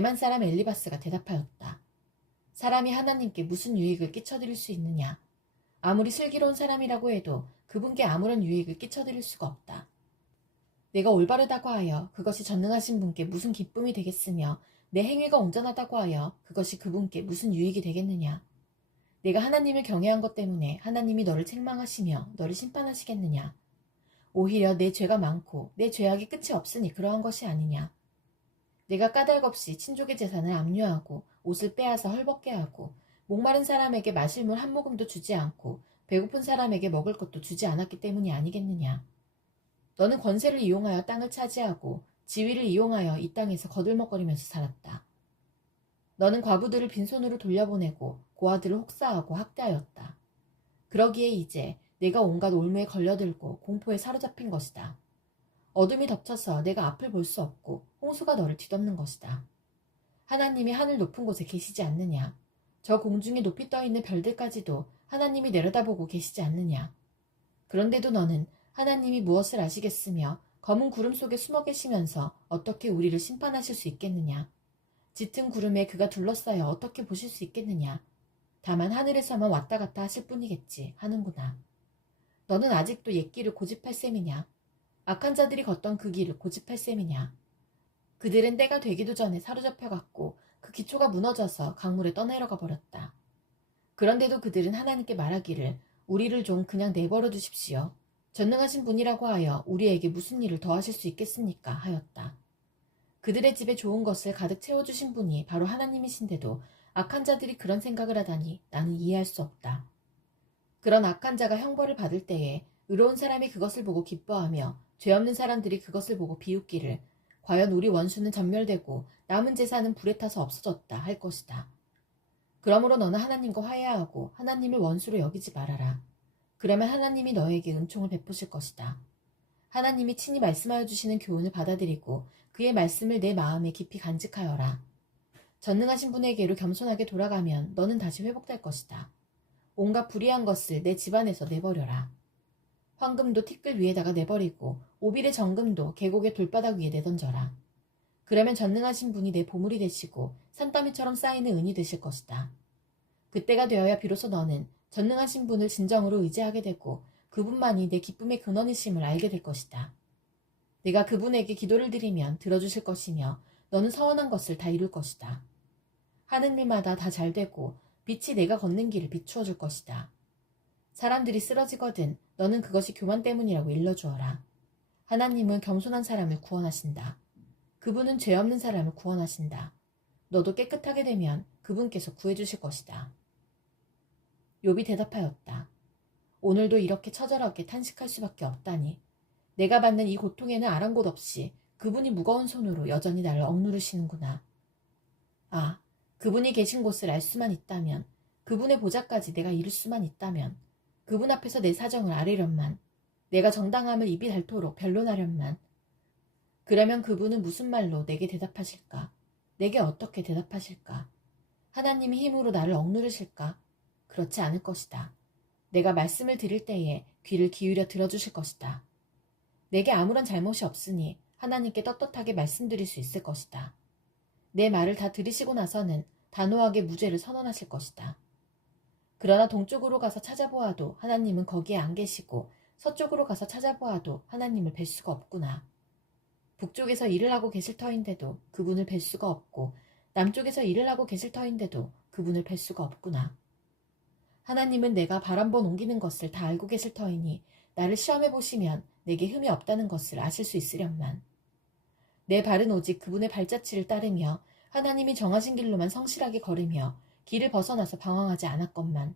대만 사람 엘리바스가 대답하였다. 사람이 하나님께 무슨 유익을 끼쳐드릴 수 있느냐? 아무리 슬기로운 사람이라고 해도 그분께 아무런 유익을 끼쳐드릴 수가 없다. 내가 올바르다고 하여 그것이 전능하신 분께 무슨 기쁨이 되겠으며 내 행위가 온전하다고 하여 그것이 그분께 무슨 유익이 되겠느냐? 내가 하나님을 경외한 것 때문에 하나님이 너를 책망하시며 너를 심판하시겠느냐? 오히려 내 죄가 많고 내 죄악이 끝이 없으니 그러한 것이 아니냐? 내가 까닭없이 친족의 재산을 압류하고 옷을 빼앗아 헐벗게 하고 목마른 사람에게 마실 물 한 모금도 주지 않고 배고픈 사람에게 먹을 것도 주지 않았기 때문이 아니겠느냐? 너는 권세를 이용하여 땅을 차지하고 지위를 이용하여 이 땅에서 거들먹거리면서 살았다. 너는 과부들을 빈손으로 돌려보내고 고아들을 혹사하고 학대하였다. 그러기에 이제 내가 온갖 올무에 걸려들고 공포에 사로잡힌 것이다. 어둠이 덮쳐서 내가 앞을 볼 수 없고 홍수가 너를 뒤덮는 것이다. 하나님이 하늘 높은 곳에 계시지 않느냐? 저 공중에 높이 떠있는 별들까지도 하나님이 내려다보고 계시지 않느냐? 그런데도 너는 하나님이 무엇을 아시겠으며 검은 구름 속에 숨어 계시면서 어떻게 우리를 심판하실 수 있겠느냐? 짙은 구름에 그가 둘러싸여 어떻게 보실 수 있겠느냐? 다만 하늘에서만 왔다 갔다 하실 뿐이겠지 하는구나. 너는 아직도 옛 길을 고집할 셈이냐? 악한 자들이 걷던 그 길을 고집할 셈이냐? 그들은 때가 되기도 전에 사로잡혀갔고 그 기초가 무너져서 강물에 떠내려가 버렸다. 그런데도 그들은 하나님께 말하기를 우리를 좀 그냥 내버려 두십시오. 전능하신 분이라고 하여 우리에게 무슨 일을 더하실 수 있겠습니까? 하였다. 그들의 집에 좋은 것을 가득 채워주신 분이 바로 하나님이신데도 악한 자들이 그런 생각을 하다니 나는 이해할 수 없다. 그런 악한 자가 형벌을 받을 때에 의로운 사람이 그것을 보고 기뻐하며 죄 없는 사람들이 그것을 보고 비웃기를 과연 우리 원수는 전멸되고 남은 재산은 불에 타서 없어졌다 할 것이다. 그러므로 너는 하나님과 화해하고 하나님을 원수로 여기지 말아라. 그러면 하나님이 너에게 은총을 베푸실 것이다. 하나님이 친히 말씀하여 주시는 교훈을 받아들이고 그의 말씀을 내 마음에 깊이 간직하여라. 전능하신 분에게로 겸손하게 돌아가면 너는 다시 회복될 것이다. 온갖 불의한 것을 내 집안에서 내버려라. 황금도 티끌 위에다가 내버리고 오빌의 정금도 계곡의 돌바닥 위에 내던져라. 그러면 전능하신 분이 내 보물이 되시고 산더미처럼 쌓이는 은이 되실 것이다. 그때가 되어야 비로소 너는 전능하신 분을 진정으로 의지하게 되고 그분만이 내 기쁨의 근원이심을 알게 될 것이다. 내가 그분에게 기도를 드리면 들어주실 것이며 너는 서원한 것을 다 이룰 것이다. 하는 일마다 다 잘되고 빛이 내가 걷는 길을 비추어 줄 것이다. 사람들이 쓰러지거든 너는 그것이 교만 때문이라고 일러주어라. 하나님은 겸손한 사람을 구원하신다. 그분은 죄 없는 사람을 구원하신다. 너도 깨끗하게 되면 그분께서 구해주실 것이다. 욥이 대답하였다. 오늘도 이렇게 처절하게 탄식할 수밖에 없다니. 내가 받는 이 고통에는 아랑곳 없이 그분이 무거운 손으로 여전히 나를 억누르시는구나. 아, 그분이 계신 곳을 알 수만 있다면, 그분의 보좌까지 내가 이룰 수만 있다면, 그분 앞에서 내 사정을 아뢰련만, 내가 정당함을 입이 닳도록 변론하련만. 그러면 그분은 무슨 말로 내게 대답하실까? 내게 어떻게 대답하실까? 하나님이 힘으로 나를 억누르실까? 그렇지 않을 것이다. 내가 말씀을 드릴 때에 귀를 기울여 들어주실 것이다. 내게 아무런 잘못이 없으니 하나님께 떳떳하게 말씀드릴 수 있을 것이다. 내 말을 다 들으시고 나서는 단호하게 무죄를 선언하실 것이다. 그러나 동쪽으로 가서 찾아보아도 하나님은 거기에 안 계시고 서쪽으로 가서 찾아보아도 하나님을 뵐 수가 없구나. 북쪽에서 일을 하고 계실 터인데도 그분을 뵐 수가 없고 남쪽에서 일을 하고 계실 터인데도 그분을 뵐 수가 없구나. 하나님은 내가 발 한 번 옮기는 것을 다 알고 계실 터이니 나를 시험해 보시면 내게 흠이 없다는 것을 아실 수 있으련만. 내 발은 오직 그분의 발자취를 따르며 하나님이 정하신 길로만 성실하게 걸으며 길을 벗어나서 방황하지 않았건만.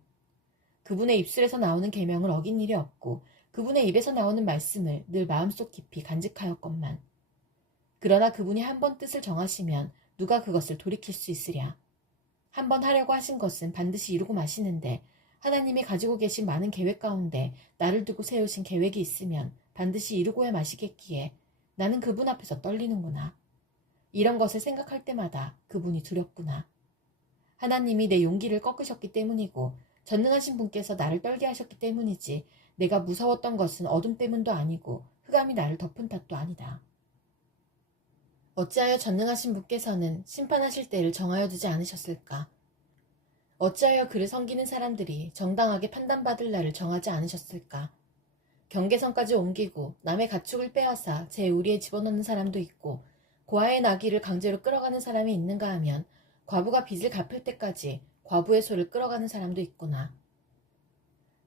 그분의 입술에서 나오는 계명을 어긴 일이 없고 그분의 입에서 나오는 말씀을 늘 마음속 깊이 간직하였건만. 그러나 그분이 한 번 뜻을 정하시면 누가 그것을 돌이킬 수 있으랴. 한 번 하려고 하신 것은 반드시 이루고 마시는데 하나님이 가지고 계신 많은 계획 가운데 나를 두고 세우신 계획이 있으면 반드시 이루고야 마시겠기에 나는 그분 앞에서 떨리는구나. 이런 것을 생각할 때마다 그분이 두렵구나. 하나님이 내 용기를 꺾으셨기 때문이고 전능하신 분께서 나를 떨게 하셨기 때문이지 내가 무서웠던 것은 어둠 때문도 아니고 흑암이 나를 덮은 탓도 아니다. 어찌하여 전능하신 분께서는 심판하실 때를 정하여 두지 않으셨을까? 어찌하여 그를 섬기는 사람들이 정당하게 판단받을 날을 정하지 않으셨을까? 경계선까지 옮기고 남의 가축을 빼앗아 제 우리에 집어넣는 사람도 있고 고아의 나귀를 강제로 끌어가는 사람이 있는가 하면 과부가 빚을 갚을 때까지 과부의 소를 끌어가는 사람도 있구나.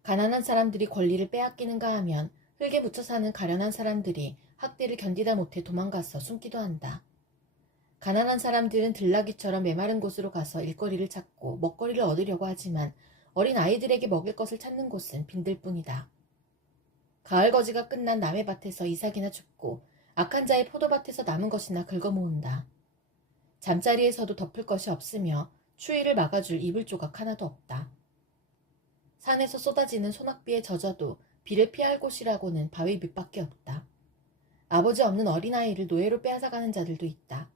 가난한 사람들이 권리를 빼앗기는가 하면 흙에 묻혀 사는 가련한 사람들이 학대를 견디다 못해 도망가서 숨기도 한다. 가난한 사람들은 들나귀처럼 메마른 곳으로 가서 일거리를 찾고 먹거리를 얻으려고 하지만 어린 아이들에게 먹일 것을 찾는 곳은 빈들 뿐이다. 가을 거지가 끝난 남의 밭에서 이삭이나 줍고 악한 자의 포도밭에서 남은 것이나 긁어 모은다. 잠자리에서도 덮을 것이 없으며 추위를 막아줄 이불 조각 하나도 없다. 산에서 쏟아지는 소낙비에 젖어도 비를 피할 곳이라고는 바위 밑밖에 없다. 아버지 없는 어린아이를 노예로 빼앗아가는 자들도 있다.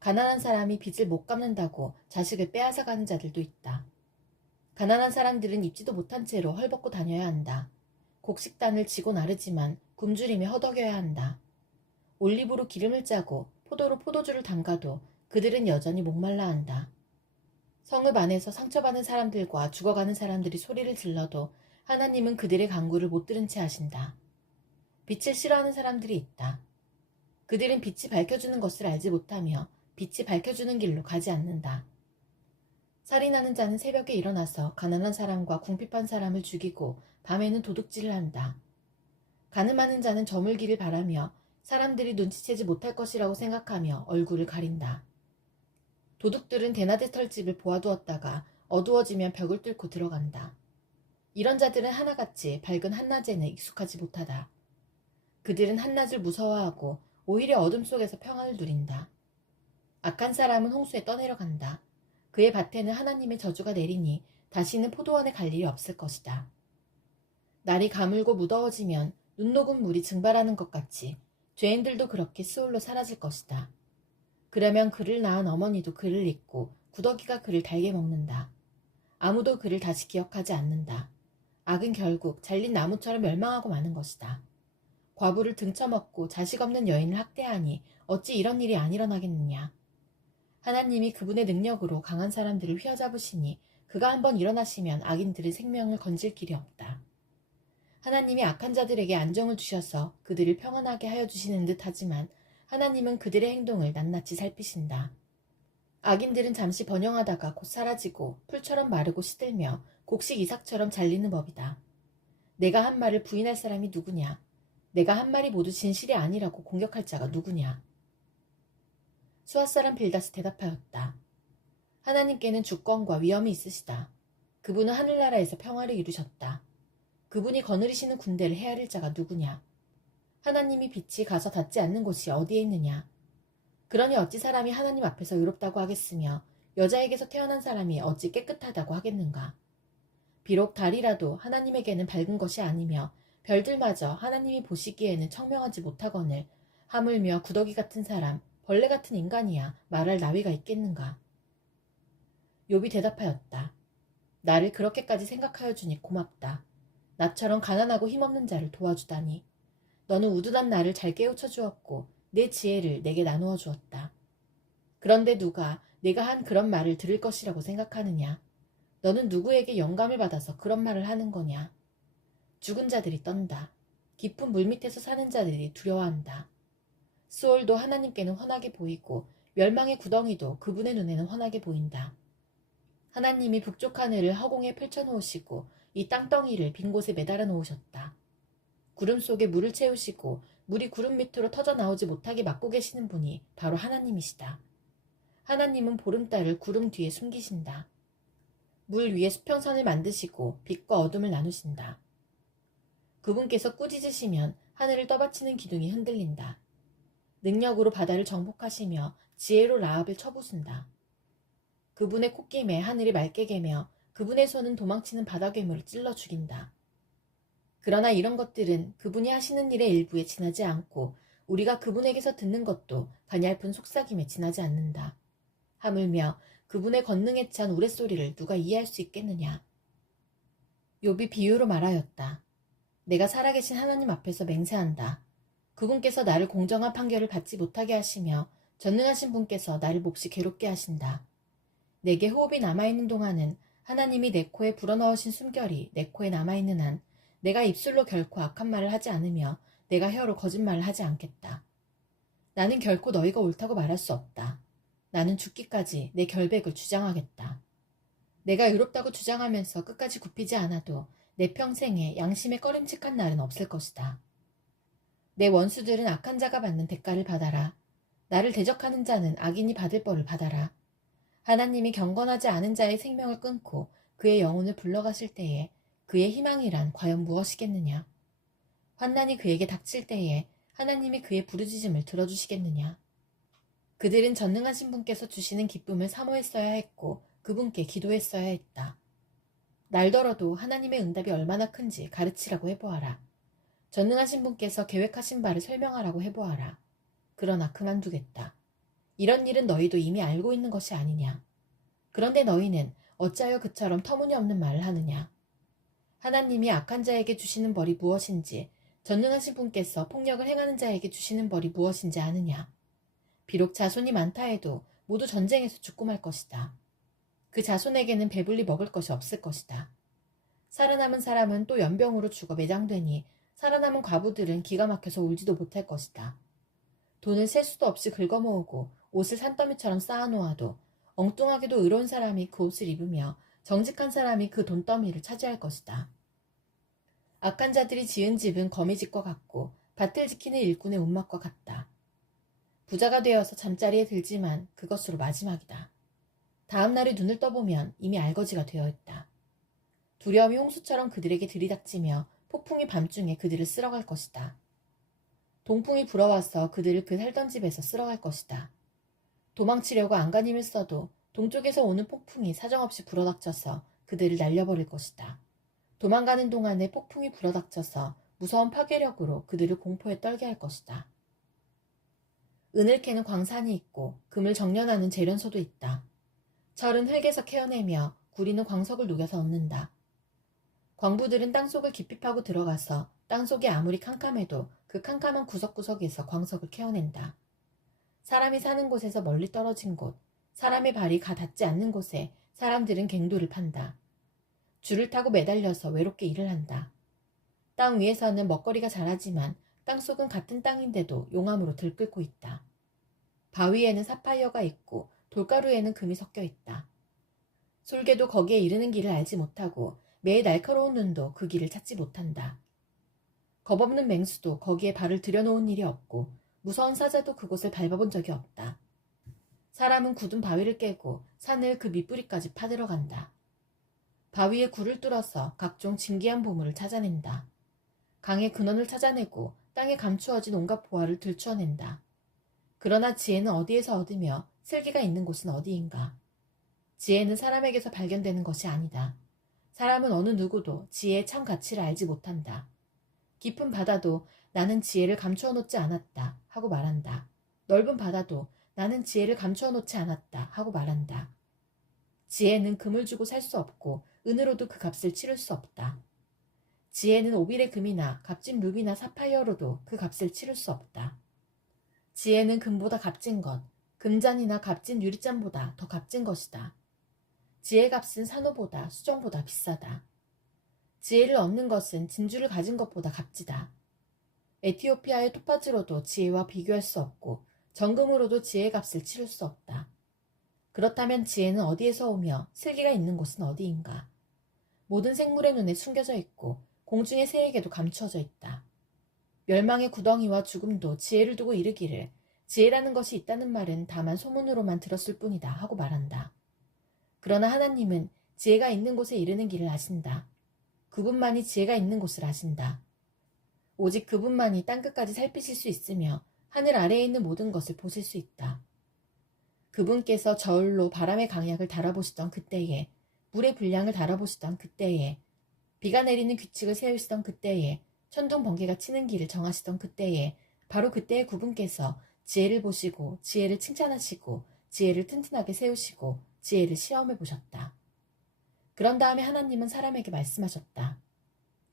가난한 사람이 빚을 못 갚는다고 자식을 빼앗아가는 자들도 있다. 가난한 사람들은 입지도 못한 채로 헐벗고 다녀야 한다. 곡식단을 지고 나르지만 굶주림에 허덕여야 한다. 올리브로 기름을 짜고 포도로 포도주를 담가도 그들은 여전히 목말라 한다. 성읍 안에서 상처받은 사람들과 죽어가는 사람들이 소리를 질러도 하나님은 그들의 간구를 못 들은 채 하신다. 빛을 싫어하는 사람들이 있다. 그들은 빛이 밝혀주는 것을 알지 못하며 빛이 밝혀주는 길로 가지 않는다. 살인하는 자는 새벽에 일어나서 가난한 사람과 궁핍한 사람을 죽이고 밤에는 도둑질을 한다. 가늠하는 자는 저물기를 바라며 사람들이 눈치채지 못할 것이라고 생각하며 얼굴을 가린다. 도둑들은 대낮에 털집을 보아두었다가 어두워지면 벽을 뚫고 들어간다. 이런 자들은 하나같이 밝은 한낮에는 익숙하지 못하다. 그들은 한낮을 무서워하고 오히려 어둠 속에서 평안을 누린다. 악한 사람은 홍수에 떠내려간다. 그의 밭에는 하나님의 저주가 내리니 다시는 포도원에 갈 일이 없을 것이다. 날이 가물고 무더워지면 눈 녹은 물이 증발하는 것 같이 죄인들도 그렇게 스올로 사라질 것이다. 그러면 그를 낳은 어머니도 그를 잊고 구더기가 그를 달게 먹는다. 아무도 그를 다시 기억하지 않는다. 악은 결국 잘린 나무처럼 멸망하고 마는 것이다. 과부를 등쳐먹고 자식 없는 여인을 학대하니 어찌 이런 일이 안 일어나겠느냐. 하나님이 그분의 능력으로 강한 사람들을 휘어잡으시니 그가 한번 일어나시면 악인들의 생명을 건질 길이 없다. 하나님이 악한 자들에게 안정을 주셔서 그들을 평안하게 하여 주시는 듯 하지만 하나님은 그들의 행동을 낱낱이 살피신다. 악인들은 잠시 번영하다가 곧 사라지고 풀처럼 마르고 시들며 곡식 이삭처럼 잘리는 법이다. 내가 한 말을 부인할 사람이 누구냐? 내가 한 말이 모두 진실이 아니라고 공격할 자가 누구냐? 수아 사람 빌닷이 대답하였다. 하나님께는 주권과 위엄이 있으시다. 그분은 하늘나라에서 평화를 이루셨다. 그분이 거느리시는 군대를 헤아릴 자가 누구냐? 하나님이 빛이 가서 닿지 않는 곳이 어디에 있느냐? 그러니 어찌 사람이 하나님 앞에서 의롭다고 하겠으며 여자에게서 태어난 사람이 어찌 깨끗하다고 하겠는가? 비록 달이라도 하나님에게는 밝은 것이 아니며 별들마저 하나님이 보시기에는 청명하지 못하거늘 하물며 구더기 같은 사람, 벌레 같은 인간이야 말할 나위가 있겠는가? 욥이 대답하였다. 나를 그렇게까지 생각하여 주니 고맙다. 나처럼 가난하고 힘없는 자를 도와주다니. 너는 우둔한 나를 잘 깨우쳐 주었고 내 지혜를 내게 나누어 주었다. 그런데 누가 내가 한 그런 말을 들을 것이라고 생각하느냐? 너는 누구에게 영감을 받아서 그런 말을 하는 거냐? 죽은 자들이 떤다. 깊은 물밑에서 사는 자들이 두려워한다. 수올도 하나님께는 훤하게 보이고 멸망의 구덩이도 그분의 눈에는 훤하게 보인다. 하나님이 북쪽 하늘을 허공에 펼쳐놓으시고 이 땅덩이를 빈 곳에 매달아 놓으셨다. 구름 속에 물을 채우시고 물이 구름 밑으로 터져 나오지 못하게 막고 계시는 분이 바로 하나님이시다. 하나님은 보름달을 구름 뒤에 숨기신다. 물 위에 수평선을 만드시고 빛과 어둠을 나누신다. 그분께서 꾸짖으시면 하늘을 떠받치는 기둥이 흔들린다. 능력으로 바다를 정복하시며 지혜로 라합을 쳐부순다. 그분의 콧김에 하늘이 맑게 개며 그분의 손은 도망치는 바다 괴물을 찔러 죽인다. 그러나 이런 것들은 그분이 하시는 일의 일부에 지나지 않고 우리가 그분에게서 듣는 것도 가냘픈 속삭임에 지나지 않는다. 하물며 그분의 권능에 찬 우레소리를 누가 이해할 수 있겠느냐. 욥이 비유로 말하였다. 내가 살아계신 하나님 앞에서 맹세한다. 그분께서 나를 공정한 판결을 받지 못하게 하시며 전능하신 분께서 나를 몹시 괴롭게 하신다. 내게 호흡이 남아있는 동안은 하나님이 내 코에 불어넣으신 숨결이 내 코에 남아있는 한 내가 입술로 결코 악한 말을 하지 않으며 내가 혀로 거짓말을 하지 않겠다. 나는 결코 너희가 옳다고 말할 수 없다. 나는 죽기까지 내 결백을 주장하겠다. 내가 의롭다고 주장하면서 끝까지 굽히지 않아도 내 평생에 양심에 꺼림칙한 날은 없을 것이다. 내 원수들은 악한 자가 받는 대가를 받아라. 나를 대적하는 자는 악인이 받을 벌을 받아라. 하나님이 경건하지 않은 자의 생명을 끊고 그의 영혼을 불러가실 때에 그의 희망이란 과연 무엇이겠느냐? 환난이 그에게 닥칠 때에 하나님이 그의 부르짖음을 들어주시겠느냐? 그들은 전능하신 분께서 주시는 기쁨을 사모했어야 했고 그분께 기도했어야 했다. 날더러도 하나님의 응답이 얼마나 큰지 가르치라고 해보아라. 전능하신 분께서 계획하신 바를 설명하라고 해보아라. 그러나 그만두겠다. 이런 일은 너희도 이미 알고 있는 것이 아니냐. 그런데 너희는 어찌하여 그처럼 터무니없는 말을 하느냐. 하나님이 악한 자에게 주시는 벌이 무엇인지, 전능하신 분께서 폭력을 행하는 자에게 주시는 벌이 무엇인지 아느냐. 비록 자손이 많다 해도 모두 전쟁에서 죽고 말 것이다. 그 자손에게는 배불리 먹을 것이 없을 것이다. 살아남은 사람은 또 연병으로 죽어 매장되니 살아남은 과부들은 기가 막혀서 울지도 못할 것이다. 돈을 셀 수도 없이 긁어모으고 옷을 산더미처럼 쌓아놓아도 엉뚱하게도 의로운 사람이 그 옷을 입으며 정직한 사람이 그 돈더미를 차지할 것이다. 악한 자들이 지은 집은 거미집과 같고 밭을 지키는 일꾼의 움막과 같다. 부자가 되어서 잠자리에 들지만 그것으로 마지막이다. 다음 날에 눈을 떠보면 이미 알거지가 되어 있다. 두려움이 홍수처럼 그들에게 들이닥치며 폭풍이 밤중에 그들을 쓸어갈 것이다. 동풍이 불어와서 그들을 그 살던 집에서 쓸어갈 것이다. 도망치려고 안간힘을 써도 동쪽에서 오는 폭풍이 사정없이 불어닥쳐서 그들을 날려버릴 것이다. 도망가는 동안에 폭풍이 불어닥쳐서 무서운 파괴력으로 그들을 공포에 떨게 할 것이다. 은을 캐는 광산이 있고 금을 정련하는 재련소도 있다. 철은 흙에서 캐어내며 구리는 광석을 녹여서 얻는다. 광부들은 땅속을 깊이 파고 들어가서 땅속이 아무리 캄캄해도 그 캄캄한 구석구석에서 광석을 캐어낸다. 사람이 사는 곳에서 멀리 떨어진 곳, 사람의 발이 가 닿지 않는 곳에 사람들은 갱도를 판다. 줄을 타고 매달려서 외롭게 일을 한다. 땅 위에서는 먹거리가 자라지만 땅속은 같은 땅인데도 용암으로 들끓고 있다. 바위에는 사파이어가 있고 돌가루에는 금이 섞여 있다. 솔개도 거기에 이르는 길을 알지 못하고 매의 날카로운 눈도 그 길을 찾지 못한다. 겁없는 맹수도 거기에 발을 들여놓은 일이 없고 무서운 사자도 그곳을 밟아본 적이 없다. 사람은 굳은 바위를 깨고 산을 그 밑뿌리까지 파들어간다. 바위에 굴을 뚫어서 각종 진귀한 보물을 찾아낸다. 강의 근원을 찾아내고 땅에 감추어진 온갖 보화를 들추어낸다. 그러나 지혜는 어디에서 얻으며 슬기가 있는 곳은 어디인가? 지혜는 사람에게서 발견되는 것이 아니다. 사람은 어느 누구도 지혜의 참 가치를 알지 못한다. 깊은 바다도 나는 지혜를 감추어 놓지 않았다 하고 말한다. 넓은 바다도 나는 지혜를 감추어 놓지 않았다 하고 말한다. 지혜는 금을 주고 살 수 없고 은으로도 그 값을 치를 수 없다. 지혜는 오빌의 금이나 값진 루비나 사파이어로도 그 값을 치를 수 없다. 지혜는 금보다 값진 것, 금잔이나 값진 유리잔보다 더 값진 것이다. 지혜의 값은 산호보다 수정보다 비싸다. 지혜를 얻는 것은 진주를 가진 것보다 값지다. 에티오피아의 토파즈로도 지혜와 비교할 수 없고 정금으로도 지혜의 값을 치를 수 없다. 그렇다면 지혜는 어디에서 오며 슬기가 있는 곳은 어디인가? 모든 생물의 눈에 숨겨져 있고 공중의 새에게도 감추어져 있다. 멸망의 구덩이와 죽음도 지혜를 두고 이르기를 지혜라는 것이 있다는 말은 다만 소문으로만 들었을 뿐이다 하고 말한다. 그러나 하나님은 지혜가 있는 곳에 이르는 길을 아신다. 그분만이 지혜가 있는 곳을 아신다. 오직 그분만이 땅끝까지 살피실 수 있으며 하늘 아래에 있는 모든 것을 보실 수 있다. 그분께서 저울로 바람의 강약을 달아보시던 그때에, 물의 분량을 달아보시던 그때에, 비가 내리는 규칙을 세우시던 그때에, 천둥 번개가 치는 길을 정하시던 그때에, 바로 그때에 그분께서 지혜를 보시고 지혜를 칭찬하시고 지혜를 튼튼하게 세우시고 지혜를 시험해 보셨다. 그런 다음에 하나님은 사람에게 말씀하셨다.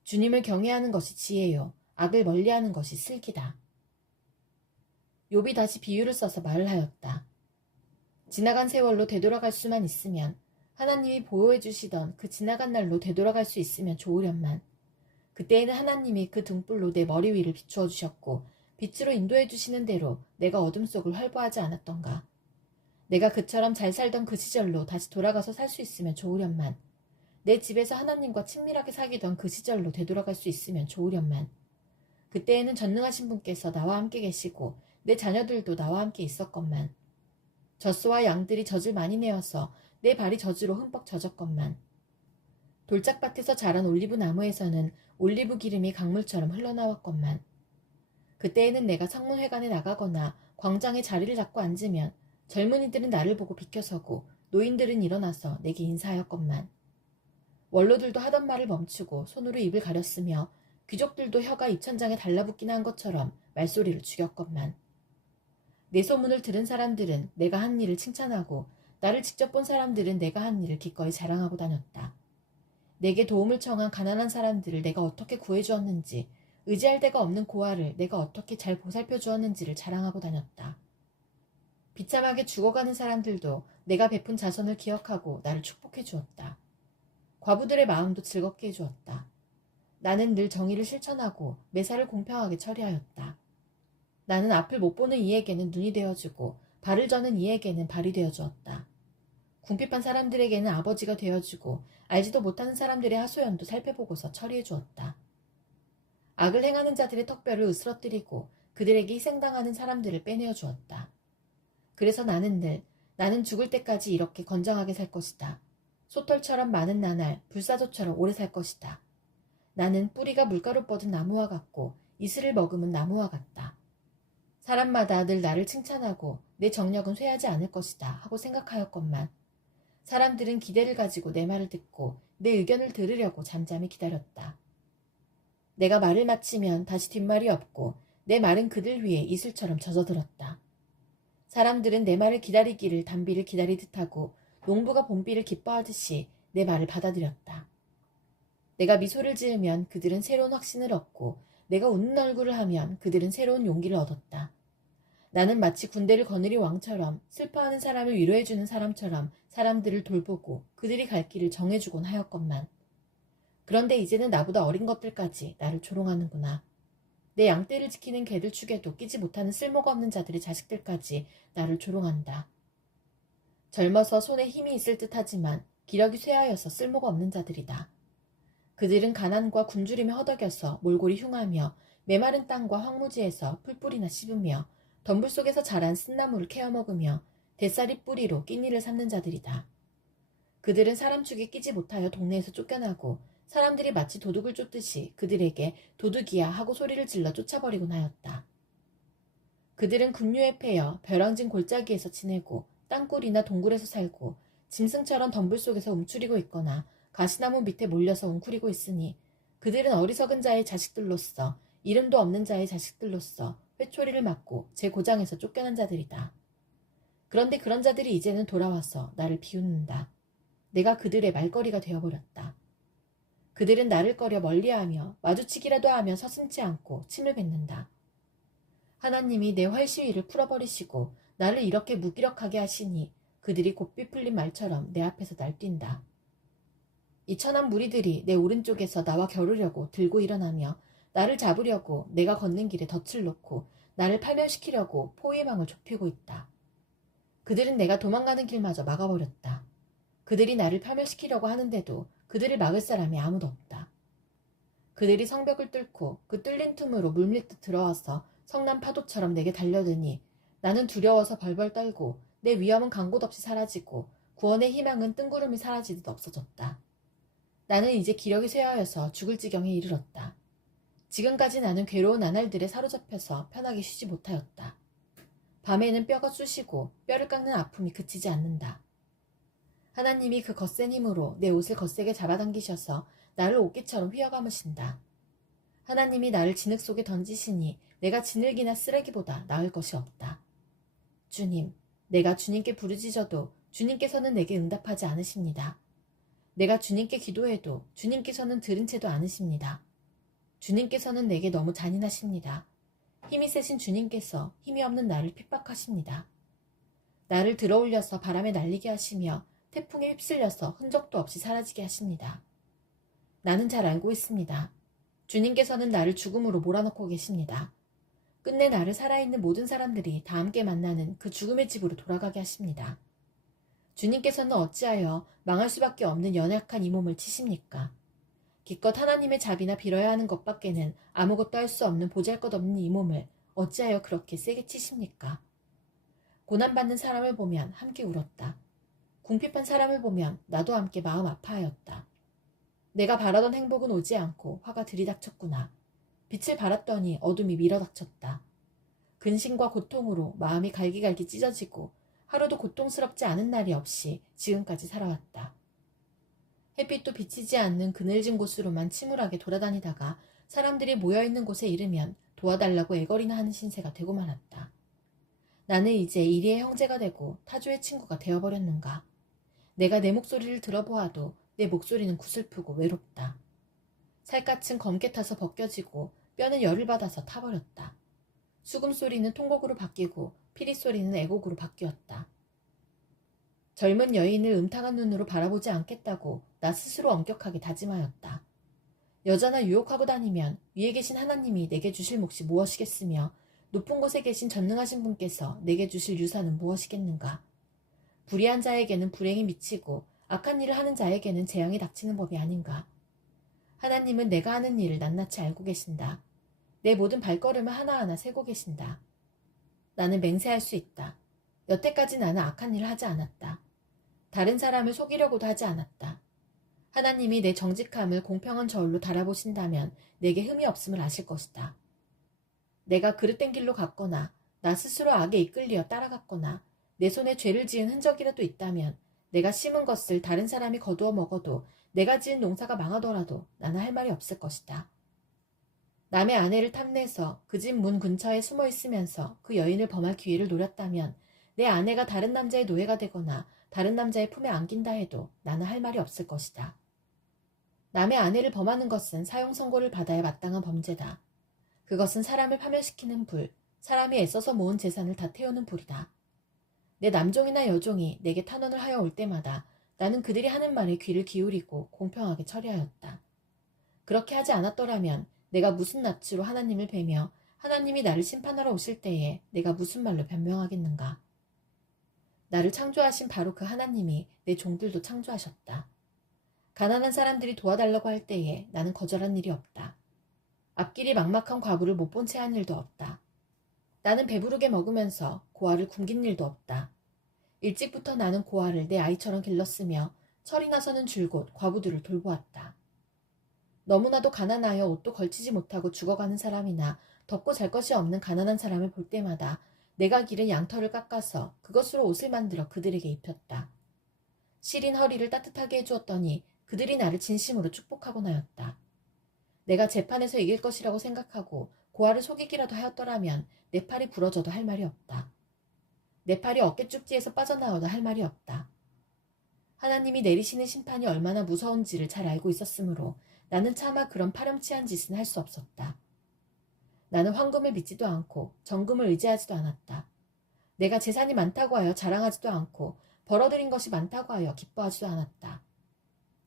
주님을 경외하는 것이 지혜요, 악을 멀리하는 것이 슬기다. 욥이 다시 비유를 써서 말을 하였다. 지나간 세월로 되돌아갈 수만 있으면, 하나님이 보호해 주시던 그 지나간 날로 되돌아갈 수 있으면 좋으련만. 그때에는 하나님이 그 등불로 내 머리 위를 비추어 주셨고 빛으로 인도해 주시는 대로 내가 어둠 속을 활보하지 않았던가. 내가 그처럼 잘 살던 그 시절로 다시 돌아가서 살 수 있으면 좋으련만. 내 집에서 하나님과 친밀하게 사귀던 그 시절로 되돌아갈 수 있으면 좋으련만. 그때에는 전능하신 분께서 나와 함께 계시고 내 자녀들도 나와 함께 있었건만. 젖소와 양들이 젖을 많이 내어서 내 발이 젖으로 흠뻑 젖었건만. 돌짝밭에서 자란 올리브 나무에서는 올리브 기름이 강물처럼 흘러나왔건만. 그때에는 내가 성문회관에 나가거나 광장에 자리를 잡고 앉으면 젊은이들은 나를 보고 비켜서고 노인들은 일어나서 내게 인사하였건만. 원로들도 하던 말을 멈추고 손으로 입을 가렸으며 귀족들도 혀가 입천장에 달라붙기나 한 것처럼 말소리를 죽였건만. 내 소문을 들은 사람들은 내가 한 일을 칭찬하고 나를 직접 본 사람들은 내가 한 일을 기꺼이 자랑하고 다녔다. 내게 도움을 청한 가난한 사람들을 내가 어떻게 구해주었는지, 의지할 데가 없는 고아를 내가 어떻게 잘 보살펴 주었는지를 자랑하고 다녔다. 비참하게 죽어가는 사람들도 내가 베푼 자선을 기억하고 나를 축복해 주었다. 과부들의 마음도 즐겁게 해주었다. 나는 늘 정의를 실천하고 매사를 공평하게 처리하였다. 나는 앞을 못 보는 이에게는 눈이 되어주고 발을 저는 이에게는 발이 되어주었다. 궁핍한 사람들에게는 아버지가 되어주고 알지도 못하는 사람들의 하소연도 살펴보고서 처리해 주었다. 악을 행하는 자들의 턱뼈를 으스러뜨리고 그들에게 희생당하는 사람들을 빼내어 주었다. 그래서 나는 죽을 때까지 이렇게 건장하게 살 것이다. 소털처럼 많은 나날, 불사조처럼 오래 살 것이다. 나는 뿌리가 물가로 뻗은 나무와 같고 이슬을 머금은 나무와 같다. 사람마다 늘 나를 칭찬하고 내 정력은 쇠하지 않을 것이다 하고 생각하였건만 사람들은 기대를 가지고 내 말을 듣고 내 의견을 들으려고 잠잠히 기다렸다. 내가 말을 마치면 다시 뒷말이 없고 내 말은 그들 위에 이슬처럼 젖어들었다. 사람들은 내 말을 기다리기를 단비를 기다리듯 하고 농부가 봄비를 기뻐하듯이 내 말을 받아들였다. 내가 미소를 지으면 그들은 새로운 확신을 얻고 내가 웃는 얼굴을 하면 그들은 새로운 용기를 얻었다. 나는 마치 군대를 거느린 왕처럼 슬퍼하는 사람을 위로해주는 사람처럼 사람들을 돌보고 그들이 갈 길을 정해주곤 하였건만. 그런데 이제는 나보다 어린 것들까지 나를 조롱하는구나. 내 양떼를 지키는 개들 축에도 끼지 못하는 쓸모가 없는 자들의 자식들까지 나를 조롱한다. 젊어서 손에 힘이 있을 듯하지만 기력이 쇠하여서 쓸모가 없는 자들이다. 그들은 가난과 굶주림에 허덕여서 몰골이 흉하며 메마른 땅과 황무지에서 풀뿌리나 씹으며 덤불 속에서 자란 쓴나무를 캐어먹으며 대쌀이 뿌리로 끼니를 삼는 자들이다. 그들은 사람 축에 끼지 못하여 동네에서 쫓겨나고 사람들이 마치 도둑을 쫓듯이 그들에게 도둑이야 하고 소리를 질러 쫓아버리곤 하였다. 그들은 급류에 패여 벼랑진 골짜기에서 지내고 땅굴이나 동굴에서 살고 짐승처럼 덤불 속에서 움츠리고 있거나 가시나무 밑에 몰려서 웅크리고 있으니 그들은 어리석은 자의 자식들로서 이름도 없는 자의 자식들로서 회초리를 맞고 제 고장에서 쫓겨난 자들이다. 그런데 그런 자들이 이제는 돌아와서 나를 비웃는다. 내가 그들의 말거리가 되어버렸다. 그들은 나를 꺼려 멀리하며 마주치기라도 하며 서슴지 않고 침을 뱉는다. 하나님이 내 활시위를 풀어버리시고 나를 이렇게 무기력하게 하시니 그들이 곱비 풀린 말처럼 내 앞에서 날뛴다. 이 천한 무리들이 내 오른쪽에서 나와 겨루려고 들고 일어나며 나를 잡으려고 내가 걷는 길에 덫을 놓고 나를 파멸시키려고 포위의 방을 좁히고 있다. 그들은 내가 도망가는 길마저 막아버렸다. 그들이 나를 파멸시키려고 하는데도 그들을 막을 사람이 아무도 없다. 그들이 성벽을 뚫고 그 뚫린 틈으로 물밀듯 들어와서 성난 파도처럼 내게 달려드니 나는 두려워서 벌벌 떨고 내 위험은 간 곳 없이 사라지고 구원의 희망은 뜬구름이 사라지듯 없어졌다. 나는 이제 기력이 쇠하여서 죽을 지경에 이르렀다. 지금까지 나는 괴로운 나날들에 사로잡혀서 편하게 쉬지 못하였다. 밤에는 뼈가 쑤시고 뼈를 깎는 아픔이 그치지 않는다. 하나님이 그 거센 힘으로 내 옷을 거세게 잡아당기셔서 나를 옷깃처럼 휘어감으신다. 하나님이 나를 진흙 속에 던지시니 내가 진흙이나 쓰레기보다 나을 것이 없다. 주님, 내가 주님께 부르짖어도 주님께서는 내게 응답하지 않으십니다. 내가 주님께 기도해도 주님께서는 들은 채도 않으십니다. 주님께서는 내게 너무 잔인하십니다. 힘이 세신 주님께서 힘이 없는 나를 핍박하십니다. 나를 들어올려서 바람에 날리게 하시며 태풍에 휩쓸려서 흔적도 없이 사라지게 하십니다. 나는 잘 알고 있습니다. 주님께서는 나를 죽음으로 몰아넣고 계십니다. 끝내 나를 살아있는 모든 사람들이 다 함께 만나는 그 죽음의 집으로 돌아가게 하십니다. 주님께서는 어찌하여 망할 수밖에 없는 연약한 이 몸을 치십니까? 기껏 하나님의 자비나 빌어야 하는 것밖에는 아무것도 할 수 없는 보잘것없는 이 몸을 어찌하여 그렇게 세게 치십니까? 고난받는 사람을 보면 함께 울었다. 궁핍한 사람을 보면 나도 함께 마음 아파하였다. 내가 바라던 행복은 오지 않고 화가 들이닥쳤구나. 빛을 발았더니 어둠이 밀어닥쳤다. 근심과 고통으로 마음이 갈기갈기 찢어지고 하루도 고통스럽지 않은 날이 없이 지금까지 살아왔다. 햇빛도 비치지 않는 그늘진 곳으로만 침울하게 돌아다니다가 사람들이 모여있는 곳에 이르면 도와달라고 애걸이나 하는 신세가 되고 말았다. 나는 이제 이리의 형제가 되고 타조의 친구가 되어버렸는가. 내가 내 목소리를 들어보아도 내 목소리는 구슬프고 외롭다. 살갗은 검게 타서 벗겨지고 뼈는 열을 받아서 타버렸다. 수금소리는 통곡으로 바뀌고 피리소리는 애곡으로 바뀌었다. 젊은 여인을 음탕한 눈으로 바라보지 않겠다고 나 스스로 엄격하게 다짐하였다. 여자나 유혹하고 다니면 위에 계신 하나님이 내게 주실 몫이 무엇이겠으며 높은 곳에 계신 전능하신 분께서 내게 주실 유산은 무엇이겠는가. 불의한 자에게는 불행이 미치고 악한 일을 하는 자에게는 재앙이 닥치는 법이 아닌가. 하나님은 내가 하는 일을 낱낱이 알고 계신다. 내 모든 발걸음을 하나하나 세고 계신다. 나는 맹세할 수 있다. 여태까지 나는 악한 일을 하지 않았다. 다른 사람을 속이려고도 하지 않았다. 하나님이 내 정직함을 공평한 저울로 달아보신다면 내게 흠이 없음을 아실 것이다. 내가 그릇된 길로 갔거나 나 스스로 악에 이끌리어 따라갔거나 내 손에 죄를 지은 흔적이라도 있다면 내가 심은 것을 다른 사람이 거두어 먹어도 내가 지은 농사가 망하더라도 나는 할 말이 없을 것이다. 남의 아내를 탐내서 그 집 문 근처에 숨어 있으면서 그 여인을 범할 기회를 노렸다면 내 아내가 다른 남자의 노예가 되거나 다른 남자의 품에 안긴다 해도 나는 할 말이 없을 것이다. 남의 아내를 범하는 것은 사형 선고를 받아야 마땅한 범죄다. 그것은 사람을 파멸시키는 불, 사람이 애써서 모은 재산을 다 태우는 불이다. 내 남종이나 여종이 내게 탄원을 하여 올 때마다 나는 그들이 하는 말에 귀를 기울이고 공평하게 처리하였다. 그렇게 하지 않았더라면 내가 무슨 낯으로 하나님을 뵈며 하나님이 나를 심판하러 오실 때에 내가 무슨 말로 변명하겠는가. 나를 창조하신 바로 그 하나님이 내 종들도 창조하셨다. 가난한 사람들이 도와달라고 할 때에 나는 거절한 일이 없다. 앞길이 막막한 과부를 못 본 채 한 일도 없다. 나는 배부르게 먹으면서 고아를 굶긴 일도 없다. 일찍부터 나는 고아를 내 아이처럼 길렀으며 철이 나서는 줄곧 과부들을 돌보았다. 너무나도 가난하여 옷도 걸치지 못하고 죽어가는 사람이나 덮고 잘 것이 없는 가난한 사람을 볼 때마다 내가 기른 양털을 깎아서 그것으로 옷을 만들어 그들에게 입혔다. 시린 허리를 따뜻하게 해주었더니 그들이 나를 진심으로 축복하곤 하였다. 내가 재판에서 이길 것이라고 생각하고 고아를 속이기라도 하였더라면 내 팔이 부러져도 할 말이 없다. 내 팔이 어깨쪽지에서 빠져나와도 할 말이 없다. 하나님이 내리시는 심판이 얼마나 무서운지를 잘 알고 있었으므로 나는 차마 그런 파렴치한 짓은 할 수 없었다. 나는 황금을 믿지도 않고 정금을 의지하지도 않았다. 내가 재산이 많다고 하여 자랑하지도 않고 벌어들인 것이 많다고 하여 기뻐하지도 않았다.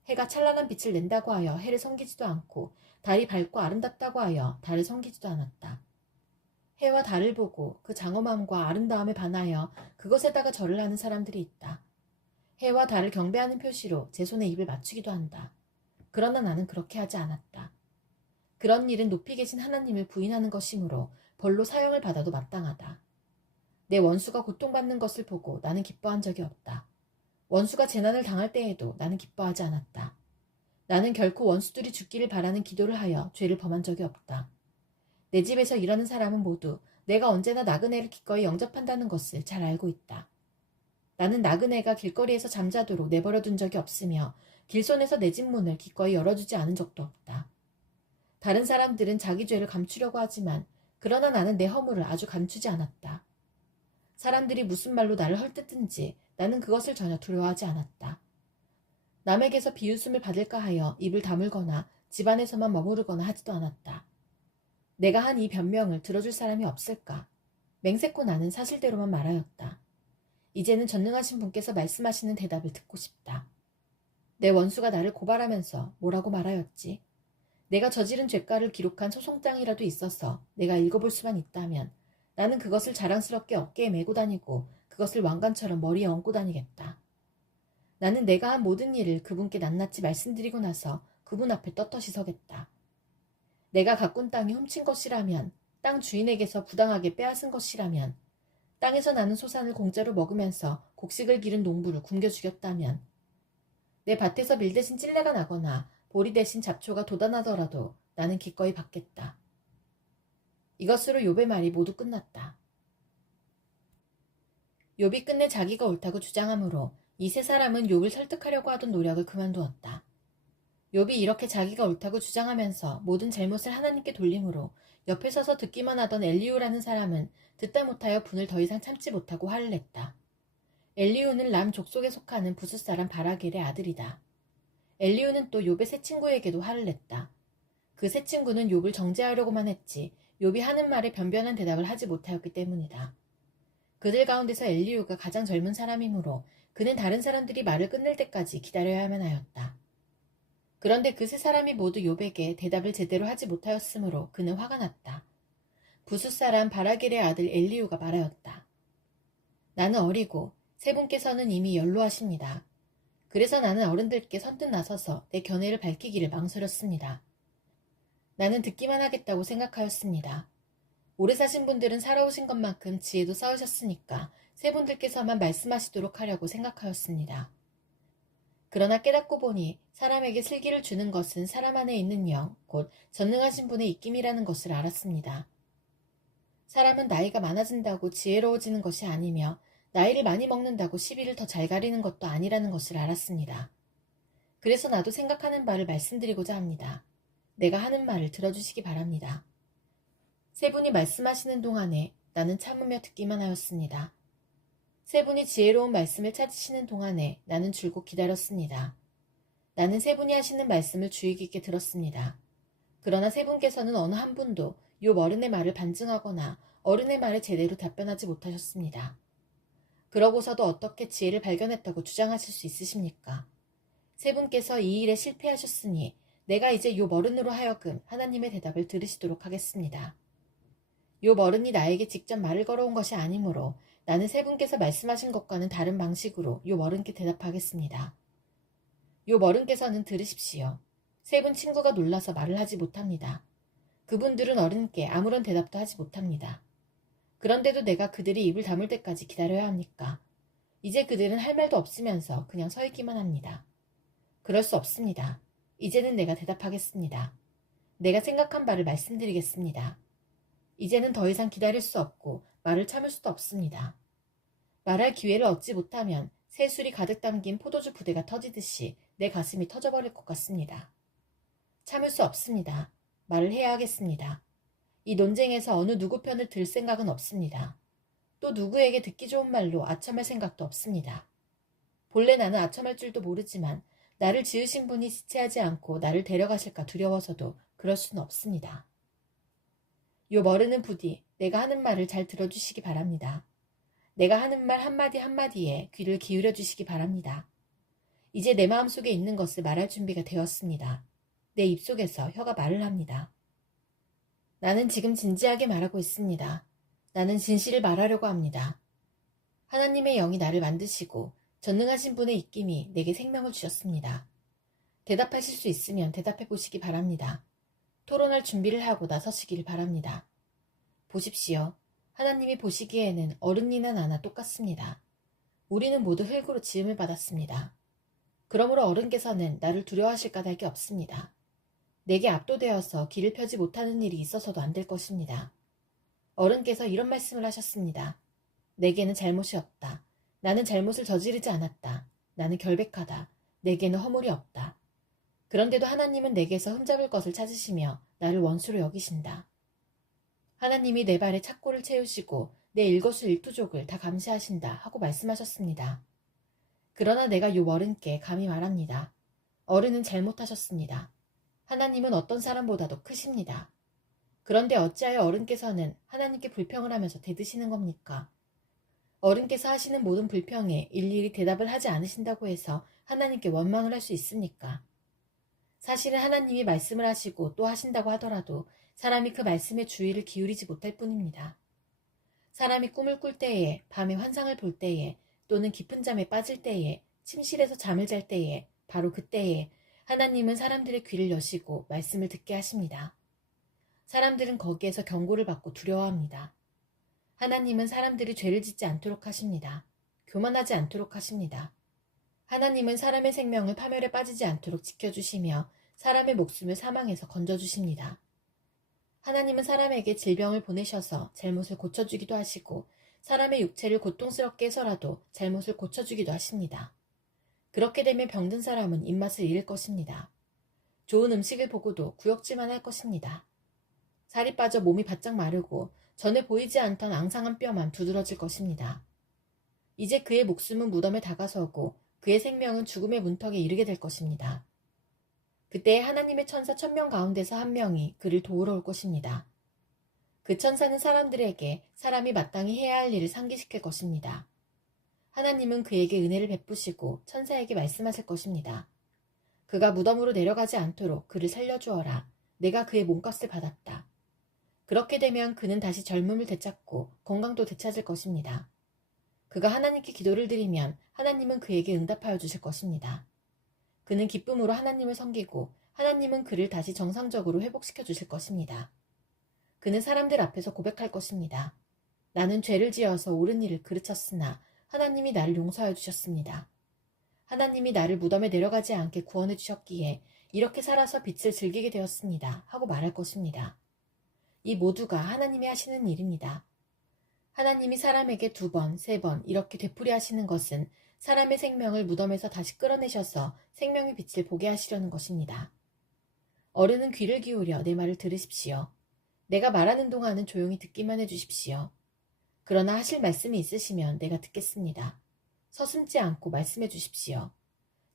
해가 찬란한 빛을 낸다고 하여 해를 섬기지도 않고 달이 밝고 아름답다고 하여 달을 섬기지도 않았다. 해와 달을 보고 그 장엄함과 아름다움에 반하여 그것에다가 절을 하는 사람들이 있다. 해와 달을 경배하는 표시로 제 손에 입을 맞추기도 한다. 그러나 나는 그렇게 하지 않았다. 그런 일은 높이 계신 하나님을 부인하는 것이므로 벌로 사형을 받아도 마땅하다. 내 원수가 고통받는 것을 보고 나는 기뻐한 적이 없다. 원수가 재난을 당할 때에도 나는 기뻐하지 않았다. 나는 결코 원수들이 죽기를 바라는 기도를 하여 죄를 범한 적이 없다. 내 집에서 일하는 사람은 모두 내가 언제나 나그네를 기꺼이 영접한다는 것을 잘 알고 있다. 나는 나그네가 길거리에서 잠자도록 내버려 둔 적이 없으며 길손에서 내 집 문을 기꺼이 열어주지 않은 적도 없다. 다른 사람들은 자기 죄를 감추려고 하지만 그러나 나는 내 허물을 아주 감추지 않았다. 사람들이 무슨 말로 나를 헐뜯든지 나는 그것을 전혀 두려워하지 않았다. 남에게서 비웃음을 받을까 하여 입을 다물거나 집안에서만 머무르거나 하지도 않았다. 내가 한 이 변명을 들어줄 사람이 없을까? 맹세코 나는 사실대로만 말하였다. 이제는 전능하신 분께서 말씀하시는 대답을 듣고 싶다. 내 원수가 나를 고발하면서 뭐라고 말하였지? 내가 저지른 죄가를 기록한 소송장이라도 있어서 내가 읽어볼 수만 있다면 나는 그것을 자랑스럽게 어깨에 메고 다니고 그것을 왕관처럼 머리에 얹고 다니겠다. 나는 내가 한 모든 일을 그분께 낱낱이 말씀드리고 나서 그분 앞에 떳떳이 서겠다. 내가 가꾼 땅이 훔친 것이라면, 땅 주인에게서 부당하게 빼앗은 것이라면, 땅에서 나는 소산을 공짜로 먹으면서 곡식을 기른 농부를 굶겨 죽였다면, 내 밭에서 밀 대신 찔레가 나거나 보리 대신 잡초가 돋아나더라도 나는 기꺼이 받겠다. 이것으로 욥의 말이 모두 끝났다. 욥이 끝내 자기가 옳다고 주장하므로 이 세 사람은 욥을 설득하려고 하던 노력을 그만두었다. 욥이 이렇게 자기가 옳다고 주장하면서 모든 잘못을 하나님께 돌림으로 옆에 서서 듣기만 하던 엘리후라는 사람은 듣다 못하여 분을 더 이상 참지 못하고 화를 냈다. 엘리후는 람 족속에 속하는 부숫 사람 바라겔의 아들이다. 엘리후는 또 욥의 세 친구에게도 화를 냈다. 그 세 친구는 욥을 정죄하려고만 했지 욥이 하는 말에 변변한 대답을 하지 못하였기 때문이다. 그들 가운데서 엘리후가 가장 젊은 사람이므로 그는 다른 사람들이 말을 끝낼 때까지 기다려야만 하였다. 그런데 그 세 사람이 모두 욥에게 대답을 제대로 하지 못하였으므로 그는 화가 났다. 부숫 사람 바라겔의 아들 엘리후가 말하였다. 나는 어리고 세 분께서는 이미 연로하십니다. 그래서 나는 어른들께 선뜻 나서서 내 견해를 밝히기를 망설였습니다. 나는 듣기만 하겠다고 생각하였습니다. 오래 사신 분들은 살아오신 것만큼 지혜도 쌓으셨으니까 세 분들께서만 말씀하시도록 하려고 생각하였습니다. 그러나 깨닫고 보니 사람에게 슬기를 주는 것은 사람 안에 있는 영, 곧 전능하신 분의 입김이라는 것을 알았습니다. 사람은 나이가 많아진다고 지혜로워지는 것이 아니며 나이를 많이 먹는다고 시비를 더 잘 가리는 것도 아니라는 것을 알았습니다. 그래서 나도 생각하는 바를 말씀드리고자 합니다. 내가 하는 말을 들어주시기 바랍니다. 세 분이 말씀하시는 동안에 나는 참으며 듣기만 하였습니다. 세 분이 지혜로운 말씀을 찾으시는 동안에 나는 줄곧 기다렸습니다. 나는 세 분이 하시는 말씀을 주의 깊게 들었습니다. 그러나 세 분께서는 어느 한 분도 욥 어른의 말을 반증하거나 어른의 말에 제대로 답변하지 못하셨습니다. 그러고서도 어떻게 지혜를 발견했다고 주장하실 수 있으십니까? 세 분께서 이 일에 실패하셨으니 내가 이제 욥 어른으로 하여금 하나님의 대답을 들으시도록 하겠습니다. 욥 어른이 나에게 직접 말을 걸어온 것이 아니므로 나는 세 분께서 말씀하신 것과는 다른 방식으로 욥 어른께 대답하겠습니다. 욥 어른께서는 들으십시오. 세 분 친구가 놀라서 말을 하지 못합니다. 그분들은 어른께 아무런 대답도 하지 못합니다. 그런데도 내가 그들이 입을 다물 때까지 기다려야 합니까? 이제 그들은 할 말도 없으면서 그냥 서 있기만 합니다. 그럴 수 없습니다. 이제는 내가 대답하겠습니다. 내가 생각한 바를 말씀드리겠습니다. 이제는 더 이상 기다릴 수 없고 말을 참을 수도 없습니다. 말할 기회를 얻지 못하면 새술이 가득 담긴 포도주 부대가 터지듯이 내 가슴이 터져버릴 것 같습니다. 참을 수 없습니다. 말을 해야 하겠습니다. 이 논쟁에서 어느 누구 편을 들 생각은 없습니다. 또 누구에게 듣기 좋은 말로 아첨할 생각도 없습니다. 본래 나는 아첨할 줄도 모르지만 나를 지으신 분이 지체하지 않고 나를 데려가실까 두려워서도 그럴 수는 없습니다. 요 어른은 부디 내가 하는 말을 잘 들어주시기 바랍니다. 내가 하는 말 한마디 한마디에 귀를 기울여 주시기 바랍니다. 이제 내 마음속에 있는 것을 말할 준비가 되었습니다. 내 입속에서 혀가 말을 합니다. 나는 지금 진지하게 말하고 있습니다. 나는 진실을 말하려고 합니다. 하나님의 영이 나를 만드시고 전능하신 분의 입김이 내게 생명을 주셨습니다. 대답하실 수 있으면 대답해 보시기 바랍니다. 토론할 준비를 하고 나서시기를 바랍니다. 보십시오. 하나님이 보시기에는 어른이나 나나 똑같습니다. 우리는 모두 흙으로 지음을 받았습니다. 그러므로 어른께서는 나를 두려워하실 까닭이 없습니다. 내게 압도되어서 길을 펴지 못하는 일이 있어서도 안 될 것입니다. 어른께서 이런 말씀을 하셨습니다. 내게는 잘못이 없다. 나는 잘못을 저지르지 않았다. 나는 결백하다. 내게는 허물이 없다. 그런데도 하나님은 내게서 흠잡을 것을 찾으시며 나를 원수로 여기신다. 하나님이 내 발에 착고를 채우시고 내 일거수일투족을 다 감시하신다 하고 말씀하셨습니다. 그러나 내가 요 어른께 감히 말합니다. 어른은 잘못하셨습니다. 하나님은 어떤 사람보다도 크십니다. 그런데 어찌하여 어른께서는 하나님께 불평을 하면서 대드시는 겁니까? 어른께서 하시는 모든 불평에 일일이 대답을 하지 않으신다고 해서 하나님께 원망을 할 수 있습니까? 사실은 하나님이 말씀을 하시고 또 하신다고 하더라도 사람이 그 말씀에 주의를 기울이지 못할 뿐입니다. 사람이 꿈을 꿀 때에, 밤에 환상을 볼 때에, 또는 깊은 잠에 빠질 때에, 침실에서 잠을 잘 때에, 바로 그때에 하나님은 사람들의 귀를 여시고 말씀을 듣게 하십니다. 사람들은 거기에서 경고를 받고 두려워합니다. 하나님은 사람들이 죄를 짓지 않도록 하십니다. 교만하지 않도록 하십니다. 하나님은 사람의 생명을 파멸에 빠지지 않도록 지켜주시며 사람의 목숨을 사망에서 건져주십니다. 하나님은 사람에게 질병을 보내셔서 잘못을 고쳐주기도 하시고 사람의 육체를 고통스럽게 해서라도 잘못을 고쳐주기도 하십니다. 그렇게 되면 병든 사람은 입맛을 잃을 것입니다. 좋은 음식을 보고도 구역질만 할 것입니다. 살이 빠져 몸이 바짝 마르고 전에 보이지 않던 앙상한 뼈만 두드러질 것입니다. 이제 그의 목숨은 무덤에 다가서고 그의 생명은 죽음의 문턱에 이르게 될 것입니다. 그때 하나님의 천사 1000명 가운데서 한 명이 그를 도우러 올 것입니다. 그 천사는 사람들에게 사람이 마땅히 해야 할 일을 상기시킬 것입니다. 하나님은 그에게 은혜를 베푸시고 천사에게 말씀하실 것입니다. 그가 무덤으로 내려가지 않도록 그를 살려주어라. 내가 그의 몸값을 받았다. 그렇게 되면 그는 다시 젊음을 되찾고 건강도 되찾을 것입니다. 그가 하나님께 기도를 드리면 하나님은 그에게 응답하여 주실 것입니다. 그는 기쁨으로 하나님을 섬기고 하나님은 그를 다시 정상적으로 회복시켜 주실 것입니다. 그는 사람들 앞에서 고백할 것입니다. 나는 죄를 지어서 옳은 일을 그르쳤으나 하나님이 나를 용서하여 주셨습니다. 하나님이 나를 무덤에 내려가지 않게 구원해 주셨기에 이렇게 살아서 빛을 즐기게 되었습니다. 하고 말할 것입니다. 이 모두가 하나님이 하시는 일입니다. 하나님이 사람에게 2번, 3번 이렇게 되풀이 하시는 것은 사람의 생명을 무덤에서 다시 끌어내셔서 생명의 빛을 보게 하시려는 것입니다. 어른은 귀를 기울여 내 말을 들으십시오. 내가 말하는 동안은 조용히 듣기만 해주십시오. 그러나 하실 말씀이 있으시면 내가 듣겠습니다. 서슴지 않고 말씀해 주십시오.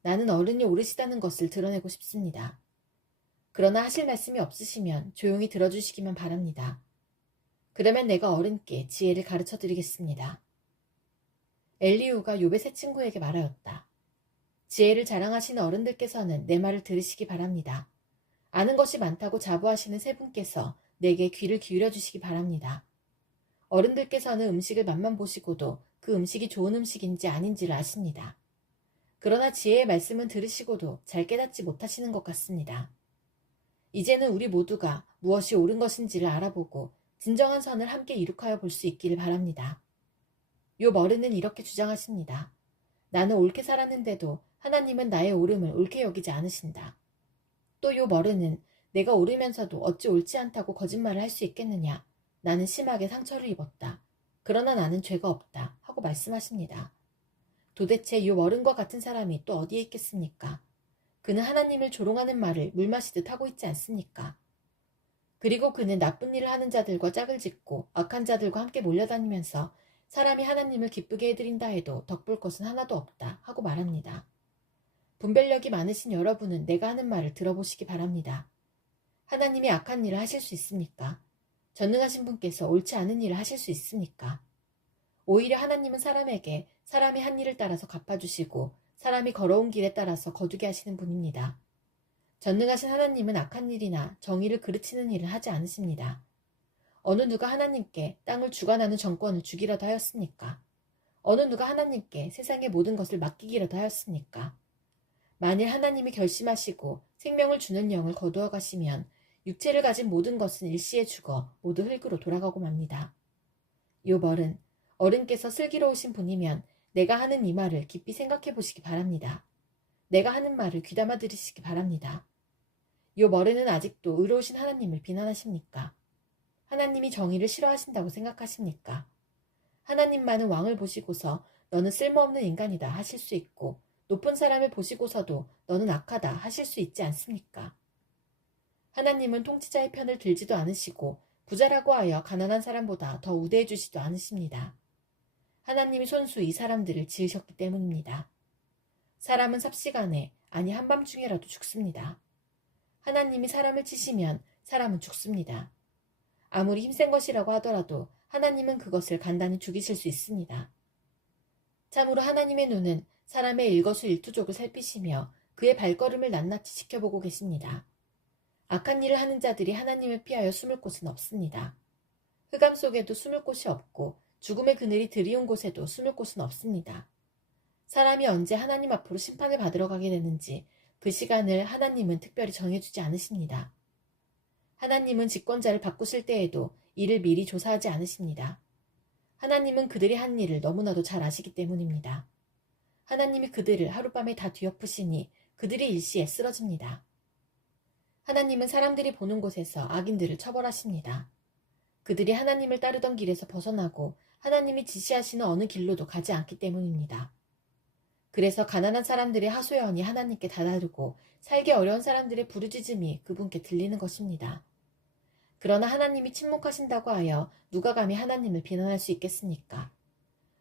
나는 어른이 오르시다는 것을 드러내고 싶습니다. 그러나 하실 말씀이 없으시면 조용히 들어주시기만 바랍니다. 그러면 내가 어른께 지혜를 가르쳐 드리겠습니다. 엘리후가 욥의 세 친구에게 말하였다. 지혜를 자랑하시는 어른들께서는 내 말을 들으시기 바랍니다. 아는 것이 많다고 자부하시는 세 분께서 내게 귀를 기울여 주시기 바랍니다. 어른들께서는 음식을 맛만 보시고도 그 음식이 좋은 음식인지 아닌지를 아십니다. 그러나 지혜의 말씀은 들으시고도 잘 깨닫지 못하시는 것 같습니다. 이제는 우리 모두가 무엇이 옳은 것인지를 알아보고 진정한 선을 함께 이룩하여 볼 수 있기를 바랍니다. 욥 어른은 이렇게 주장하십니다. 나는 옳게 살았는데도 하나님은 나의 옳음을 옳게 여기지 않으신다. 또 욥 어른은 내가 옳으면서도 어찌 옳지 않다고 거짓말을 할 수 있겠느냐. 나는 심하게 상처를 입었다. 그러나 나는 죄가 없다. 하고 말씀하십니다. 도대체 욥 어른과 같은 사람이 또 어디에 있겠습니까? 그는 하나님을 조롱하는 말을 물 마시듯 하고 있지 않습니까? 그리고 그는 나쁜 일을 하는 자들과 짝을 짓고 악한 자들과 함께 몰려다니면서 사람이 하나님을 기쁘게 해드린다 해도 덕볼 것은 하나도 없다 하고 말합니다. 분별력이 많으신 여러분은 내가 하는 말을 들어보시기 바랍니다. 하나님이 악한 일을 하실 수 있습니까? 전능하신 분께서 옳지 않은 일을 하실 수 있습니까? 오히려 하나님은 사람에게 사람이 한 일을 따라서 갚아주시고 사람이 걸어온 길에 따라서 거두게 하시는 분입니다. 전능하신 하나님은 악한 일이나 정의를 그르치는 일을 하지 않으십니다. 어느 누가 하나님께 땅을 주관하는 정권을 주기라도 하였습니까? 어느 누가 하나님께 세상의 모든 것을 맡기기라도 하였습니까? 만일 하나님이 결심하시고 생명을 주는 영을 거두어 가시면 육체를 가진 모든 것은 일시에 죽어 모두 흙으로 돌아가고 맙니다. 욥 어른께서 슬기로우신 분이면 내가 하는 이 말을 깊이 생각해 보시기 바랍니다. 내가 하는 말을 귀담아 들으시기 바랍니다. 욥 어른은 아직도 의로우신 하나님을 비난하십니까? 하나님이 정의를 싫어하신다고 생각하십니까? 하나님만은 왕을 보시고서 너는 쓸모없는 인간이다 하실 수 있고 높은 사람을 보시고서도 너는 악하다 하실 수 있지 않습니까? 하나님은 통치자의 편을 들지도 않으시고 부자라고 하여 가난한 사람보다 더 우대해 주지도 않으십니다. 하나님이 손수 이 사람들을 지으셨기 때문입니다. 사람은 삽시간에 아니 한밤중에라도 죽습니다. 하나님이 사람을 치시면 사람은 죽습니다. 아무리 힘센 것이라고 하더라도 하나님은 그것을 간단히 죽이실 수 있습니다. 참으로 하나님의 눈은 사람의 일거수일투족을 살피시며 그의 발걸음을 낱낱이 지켜보고 계십니다. 악한 일을 하는 자들이 하나님을 피하여 숨을 곳은 없습니다. 흑암 속에도 숨을 곳이 없고 죽음의 그늘이 드리운 곳에도 숨을 곳은 없습니다. 사람이 언제 하나님 앞으로 심판을 받으러 가게 되는지 그 시간을 하나님은 특별히 정해주지 않으십니다. 하나님은 집권자를 바꾸실 때에도 이를 미리 조사하지 않으십니다. 하나님은 그들이 한 일을 너무나도 잘 아시기 때문입니다. 하나님이 그들을 하룻밤에 다 뒤엎으시니 그들이 일시에 쓰러집니다. 하나님은 사람들이 보는 곳에서 악인들을 처벌하십니다. 그들이 하나님을 따르던 길에서 벗어나고 하나님이 지시하시는 어느 길로도 가지 않기 때문입니다. 그래서 가난한 사람들의 하소연이 하나님께 다다르고 살기 어려운 사람들의 부르짖음이 그분께 들리는 것입니다. 그러나 하나님이 침묵하신다고 하여 누가 감히 하나님을 비난할 수 있겠습니까?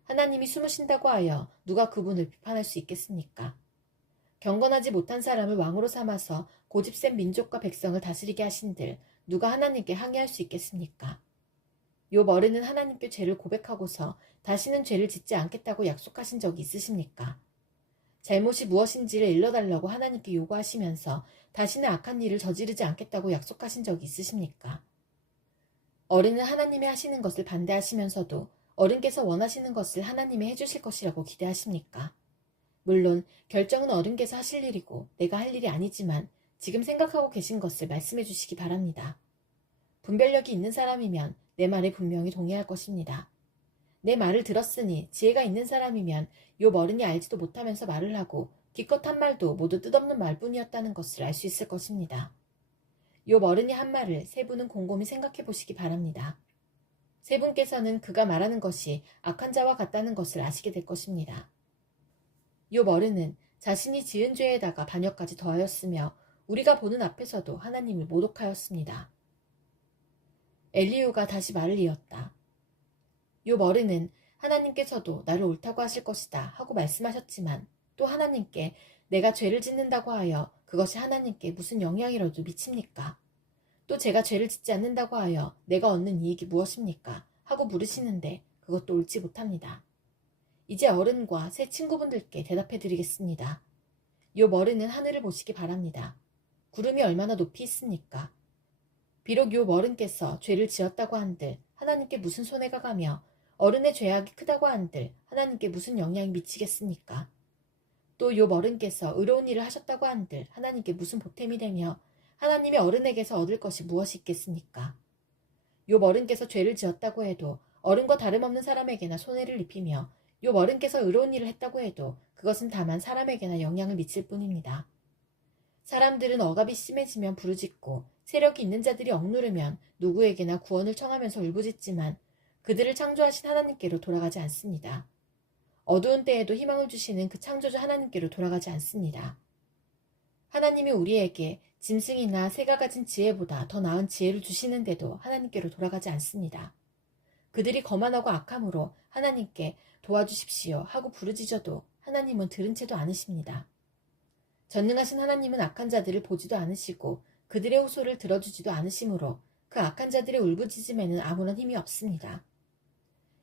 하나님이 숨으신다고 하여 누가 그분을 비판할 수 있겠습니까? 경건하지 못한 사람을 왕으로 삼아서 고집센 민족과 백성을 다스리게 하신들 누가 하나님께 항의할 수 있겠습니까? 욥 어른은 하나님께 죄를 고백하고서 다시는 죄를 짓지 않겠다고 약속하신 적이 있으십니까? 잘못이 무엇인지를 일러달라고 하나님께 요구하시면서 다시는 악한 일을 저지르지 않겠다고 약속하신 적이 있으십니까? 어른은 하나님이 하시는 것을 반대하시면서도 어른께서 원하시는 것을 하나님이 해주실 것이라고 기대하십니까? 물론 결정은 어른께서 하실 일이고 내가 할 일이 아니지만 지금 생각하고 계신 것을 말씀해 주시기 바랍니다. 분별력이 있는 사람이면 내 말에 분명히 동의할 것입니다. 내 말을 들었으니 지혜가 있는 사람이면 요 어른이 알지도 못하면서 말을 하고 기껏 한 말도 모두 뜻없는 말뿐이었다는 것을 알 수 있을 것입니다. 요 어른이 한 말을 세 분은 곰곰이 생각해 보시기 바랍니다. 세 분께서는 그가 말하는 것이 악한 자와 같다는 것을 아시게 될 것입니다. 요 어른은 자신이 지은 죄에다가 반역까지 더하였으며 우리가 보는 앞에서도 하나님을 모독하였습니다. 엘리후가 다시 말을 이었다. 요 어른은 하나님께서도 나를 옳다고 하실 것이다 하고 말씀하셨지만 또 하나님께 내가 죄를 짓는다고 하여 그것이 하나님께 무슨 영향이라도 미칩니까? 또 제가 죄를 짓지 않는다고 하여 내가 얻는 이익이 무엇입니까? 하고 물으시는데 그것도 옳지 못합니다. 이제 어른과 새 친구분들께 대답해 드리겠습니다. 요 어른은 하늘을 보시기 바랍니다. 구름이 얼마나 높이 있습니까? 비록 요 어른께서 죄를 지었다고 한들 하나님께 무슨 손해가 가며 어른의 죄악이 크다고 한들 하나님께 무슨 영향이 미치겠습니까? 또 요 어른께서 의로운 일을 하셨다고 한들 하나님께 무슨 보탬이 되며 하나님의 어른에게서 얻을 것이 무엇이 있겠습니까? 요 어른께서 죄를 지었다고 해도 어른과 다름없는 사람에게나 손해를 입히며 요 어른께서 의로운 일을 했다고 해도 그것은 다만 사람에게나 영향을 미칠 뿐입니다. 사람들은 억압이 심해지면 부르짖고 세력이 있는 자들이 억누르면 누구에게나 구원을 청하면서 울부짖지만 그들을 창조하신 하나님께로 돌아가지 않습니다. 어두운 때에도 희망을 주시는 그 창조주 하나님께로 돌아가지 않습니다. 하나님이 우리에게 짐승이나 새가 가진 지혜보다 더 나은 지혜를 주시는데도 하나님께로 돌아가지 않습니다. 그들이 거만하고 악함으로 하나님께 도와주십시오 하고 부르짖어도 하나님은 들은 채도 않으십니다. 전능하신 하나님은 악한 자들을 보지도 않으시고 그들의 호소를 들어주지도 않으시므로 그 악한 자들의 울부짖음에는 아무런 힘이 없습니다.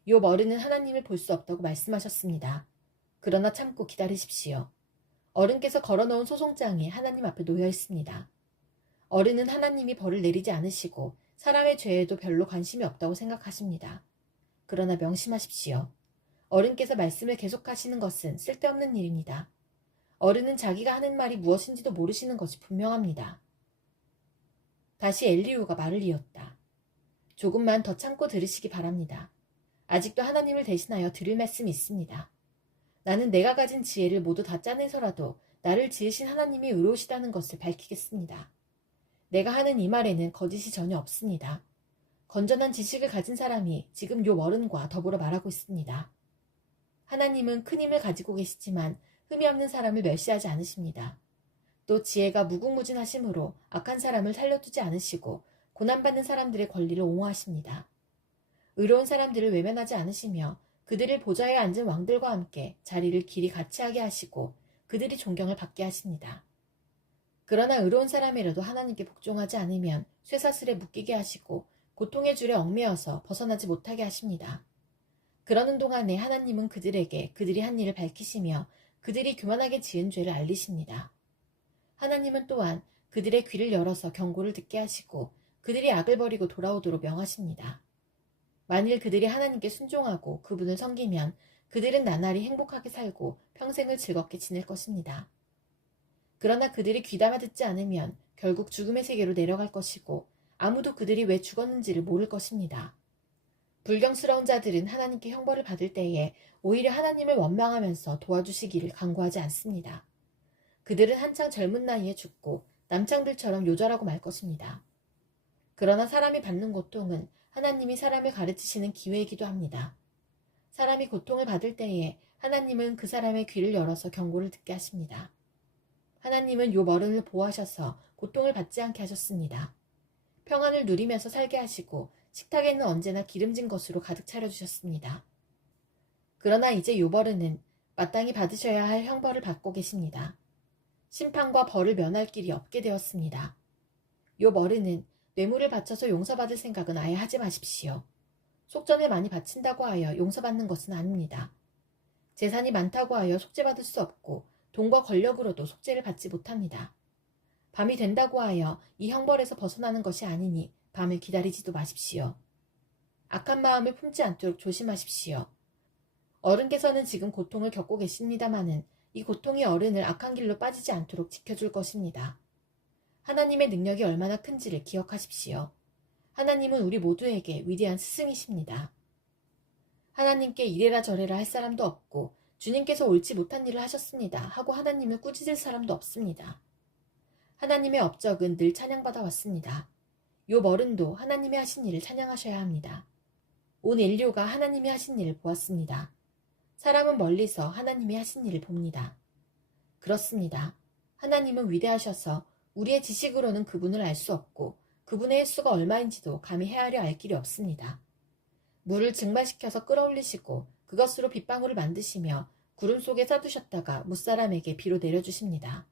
욥 어른은 하나님을 볼 수 없다고 말씀하셨습니다. 그러나 참고 기다리십시오. 어른께서 걸어놓은 소송장이 하나님 앞에 놓여 있습니다. 어른은 하나님이 벌을 내리지 않으시고 사람의 죄에도 별로 관심이 없다고 생각하십니다. 그러나 명심하십시오. 어른께서 말씀을 계속하시는 것은 쓸데없는 일입니다. 어른은 자기가 하는 말이 무엇인지도 모르시는 것이 분명합니다. 다시 엘리후가 말을 이었다. 조금만 더 참고 들으시기 바랍니다. 아직도 하나님을 대신하여 드릴 말씀이 있습니다. 나는 내가 가진 지혜를 모두 다 짜내서라도 나를 지으신 하나님이 의로우시다는 것을 밝히겠습니다. 내가 하는 이 말에는 거짓이 전혀 없습니다. 건전한 지식을 가진 사람이 지금 요 어른과 더불어 말하고 있습니다. 하나님은 큰 힘을 가지고 계시지만 흠이 없는 사람을 멸시하지 않으십니다. 또 지혜가 무궁무진하심으로 악한 사람을 살려두지 않으시고 고난받는 사람들의 권리를 옹호하십니다. 의로운 사람들을 외면하지 않으시며 그들을 보좌에 앉은 왕들과 함께 자리를 길이 같이 하게 하시고 그들이 존경을 받게 하십니다. 그러나 의로운 사람이라도 하나님께 복종하지 않으면 쇠사슬에 묶이게 하시고 고통의 줄에 얽매여서 벗어나지 못하게 하십니다. 그러는 동안에 하나님은 그들에게 그들이 한 일을 밝히시며 그들이 교만하게 지은 죄를 알리십니다. 하나님은 또한 그들의 귀를 열어서 경고를 듣게 하시고 그들이 악을 버리고 돌아오도록 명하십니다. 만일 그들이 하나님께 순종하고 그분을 섬기면 그들은 나날이 행복하게 살고 평생을 즐겁게 지낼 것입니다. 그러나 그들이 귀담아 듣지 않으면 결국 죽음의 세계로 내려갈 것이고 아무도 그들이 왜 죽었는지를 모를 것입니다. 불경스러운 자들은 하나님께 형벌을 받을 때에 오히려 하나님을 원망하면서 도와주시기를 간구하지 않습니다. 그들은 한창 젊은 나이에 죽고 남창들처럼 요절하고 말 것입니다. 그러나 사람이 받는 고통은 하나님이 사람을 가르치시는 기회이기도 합니다. 사람이 고통을 받을 때에 하나님은 그 사람의 귀를 열어서 경고를 듣게 하십니다. 하나님은 욥 어른을 보호하셔서 고통을 받지 않게 하셨습니다. 평안을 누리면서 살게 하시고 식탁에는 언제나 기름진 것으로 가득 차려주셨습니다. 그러나 이제 욥 어른은 마땅히 받으셔야 할 형벌을 받고 계십니다. 심판과 벌을 면할 길이 없게 되었습니다. 욥 어른은 뇌물을 바쳐서 용서받을 생각은 아예 하지 마십시오. 속전을 많이 바친다고 하여 용서받는 것은 아닙니다. 재산이 많다고 하여 속죄받을 수 없고 돈과 권력으로도 속죄를 받지 못합니다. 밤이 된다고 하여 이 형벌에서 벗어나는 것이 아니니 밤을 기다리지도 마십시오. 악한 마음을 품지 않도록 조심하십시오. 어른께서는 지금 고통을 겪고 계십니다마는 이 고통이 어른을 악한 길로 빠지지 않도록 지켜줄 것입니다. 하나님의 능력이 얼마나 큰지를 기억하십시오. 하나님은 우리 모두에게 위대한 스승이십니다. 하나님께 이래라 저래라 할 사람도 없고 주님께서 옳지 못한 일을 하셨습니다 하고 하나님을 꾸짖을 사람도 없습니다. 하나님의 업적은 늘 찬양받아 왔습니다. 욥 어른도 하나님이 하신 일을 찬양하셔야 합니다. 온 인류가 하나님이 하신 일을 보았습니다. 사람은 멀리서 하나님이 하신 일을 봅니다. 그렇습니다. 하나님은 위대하셔서 우리의 지식으로는 그분을 알 수 없고 그분의 횟수가 얼마인지도 감히 헤아려 알 길이 없습니다. 물을 증발시켜서 끌어올리시고 그것으로 빗방울을 만드시며 구름 속에 싸두셨다가 무사람에게 비로 내려주십니다.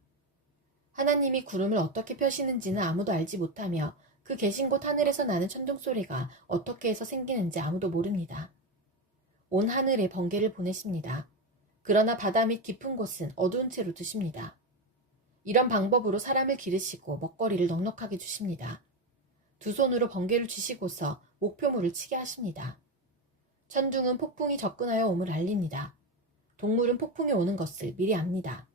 하나님이 구름을 어떻게 펴시는지는 아무도 알지 못하며 그 계신 곳 하늘에서 나는 천둥소리가 어떻게 해서 생기는지 아무도 모릅니다. 온 하늘에 번개를 보내십니다. 그러나 바다 및 깊은 곳은 어두운 채로 두십니다. 이런 방법으로 사람을 기르시고 먹거리를 넉넉하게 주십니다. 두 손으로 번개를 쥐시고서 목표물을 치게 하십니다. 천둥은 폭풍이 접근하여 옴을 알립니다. 동물은 폭풍이 오는 것을 미리 압니다.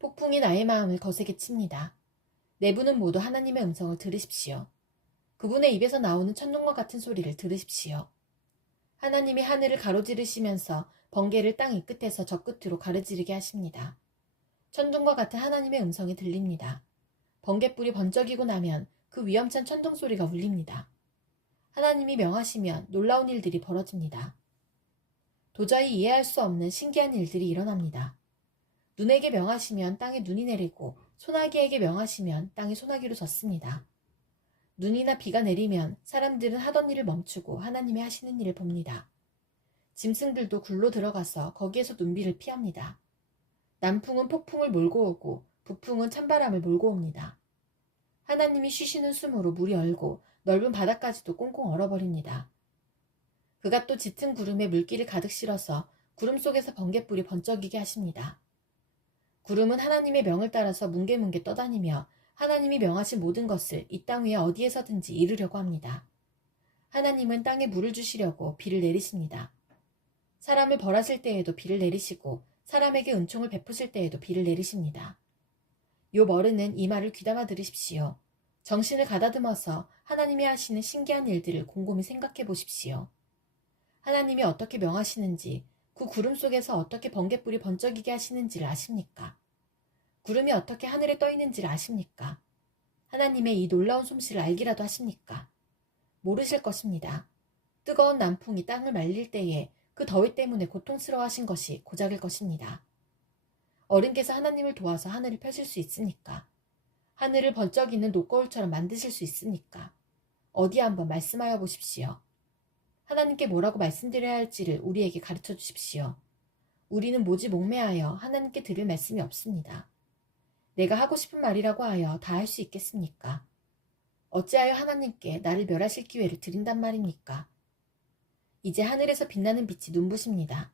폭풍이 나의 마음을 거세게 칩니다. 내부는 모두 하나님의 음성을 들으십시오. 그분의 입에서 나오는 천둥과 같은 소리를 들으십시오. 하나님이 하늘을 가로지르시면서 번개를 땅 이 끝에서 저 끝으로 가로지르게 하십니다. 천둥과 같은 하나님의 음성이 들립니다. 번갯불이 번쩍이고 나면 그 위험찬 천둥 소리가 울립니다. 하나님이 명하시면 놀라운 일들이 벌어집니다. 도저히 이해할 수 없는 신기한 일들이 일어납니다. 눈에게 명하시면 땅에 눈이 내리고 소나기에게 명하시면 땅이 소나기로 젖습니다. 눈이나 비가 내리면 사람들은 하던 일을 멈추고 하나님이 하시는 일을 봅니다. 짐승들도 굴로 들어가서 거기에서 눈비를 피합니다. 남풍은 폭풍을 몰고 오고 북풍은 찬바람을 몰고 옵니다. 하나님이 쉬시는 숨으로 물이 얼고 넓은 바다까지도 꽁꽁 얼어버립니다. 그가 또 짙은 구름에 물기를 가득 실어서 구름 속에서 번갯불이 번쩍이게 하십니다. 구름은 하나님의 명을 따라서 뭉게뭉게 떠다니며 하나님이 명하신 모든 것을 이 땅 위에 어디에서든지 이루려고 합니다. 하나님은 땅에 물을 주시려고 비를 내리십니다. 사람을 벌하실 때에도 비를 내리시고 사람에게 은총을 베푸실 때에도 비를 내리십니다. 욥 어른은 이 말을 귀담아 들으십시오. 정신을 가다듬어서 하나님이 하시는 신기한 일들을 곰곰이 생각해 보십시오. 하나님이 어떻게 명하시는지, 그 구름 속에서 어떻게 번갯불이 번쩍이게 하시는지를 아십니까? 구름이 어떻게 하늘에 떠 있는지를 아십니까? 하나님의 이 놀라운 솜씨를 알기라도 하십니까? 모르실 것입니다. 뜨거운 남풍이 땅을 말릴 때에 그 더위 때문에 고통스러워하신 것이 고작일 것입니다. 어른께서 하나님을 도와서 하늘을 펴실 수 있습니까? 하늘을 번쩍이는 노거울처럼 만드실 수 있습니까? 어디 한번 말씀하여 보십시오. 하나님께 뭐라고 말씀드려야 할지를 우리에게 가르쳐 주십시오. 우리는 모지 목매하여 하나님께 드릴 말씀이 없습니다. 내가 하고 싶은 말이라고 하여 다 할 수 있겠습니까? 어찌하여 하나님께 나를 멸하실 기회를 드린단 말입니까? 이제 하늘에서 빛나는 빛이 눈부십니다.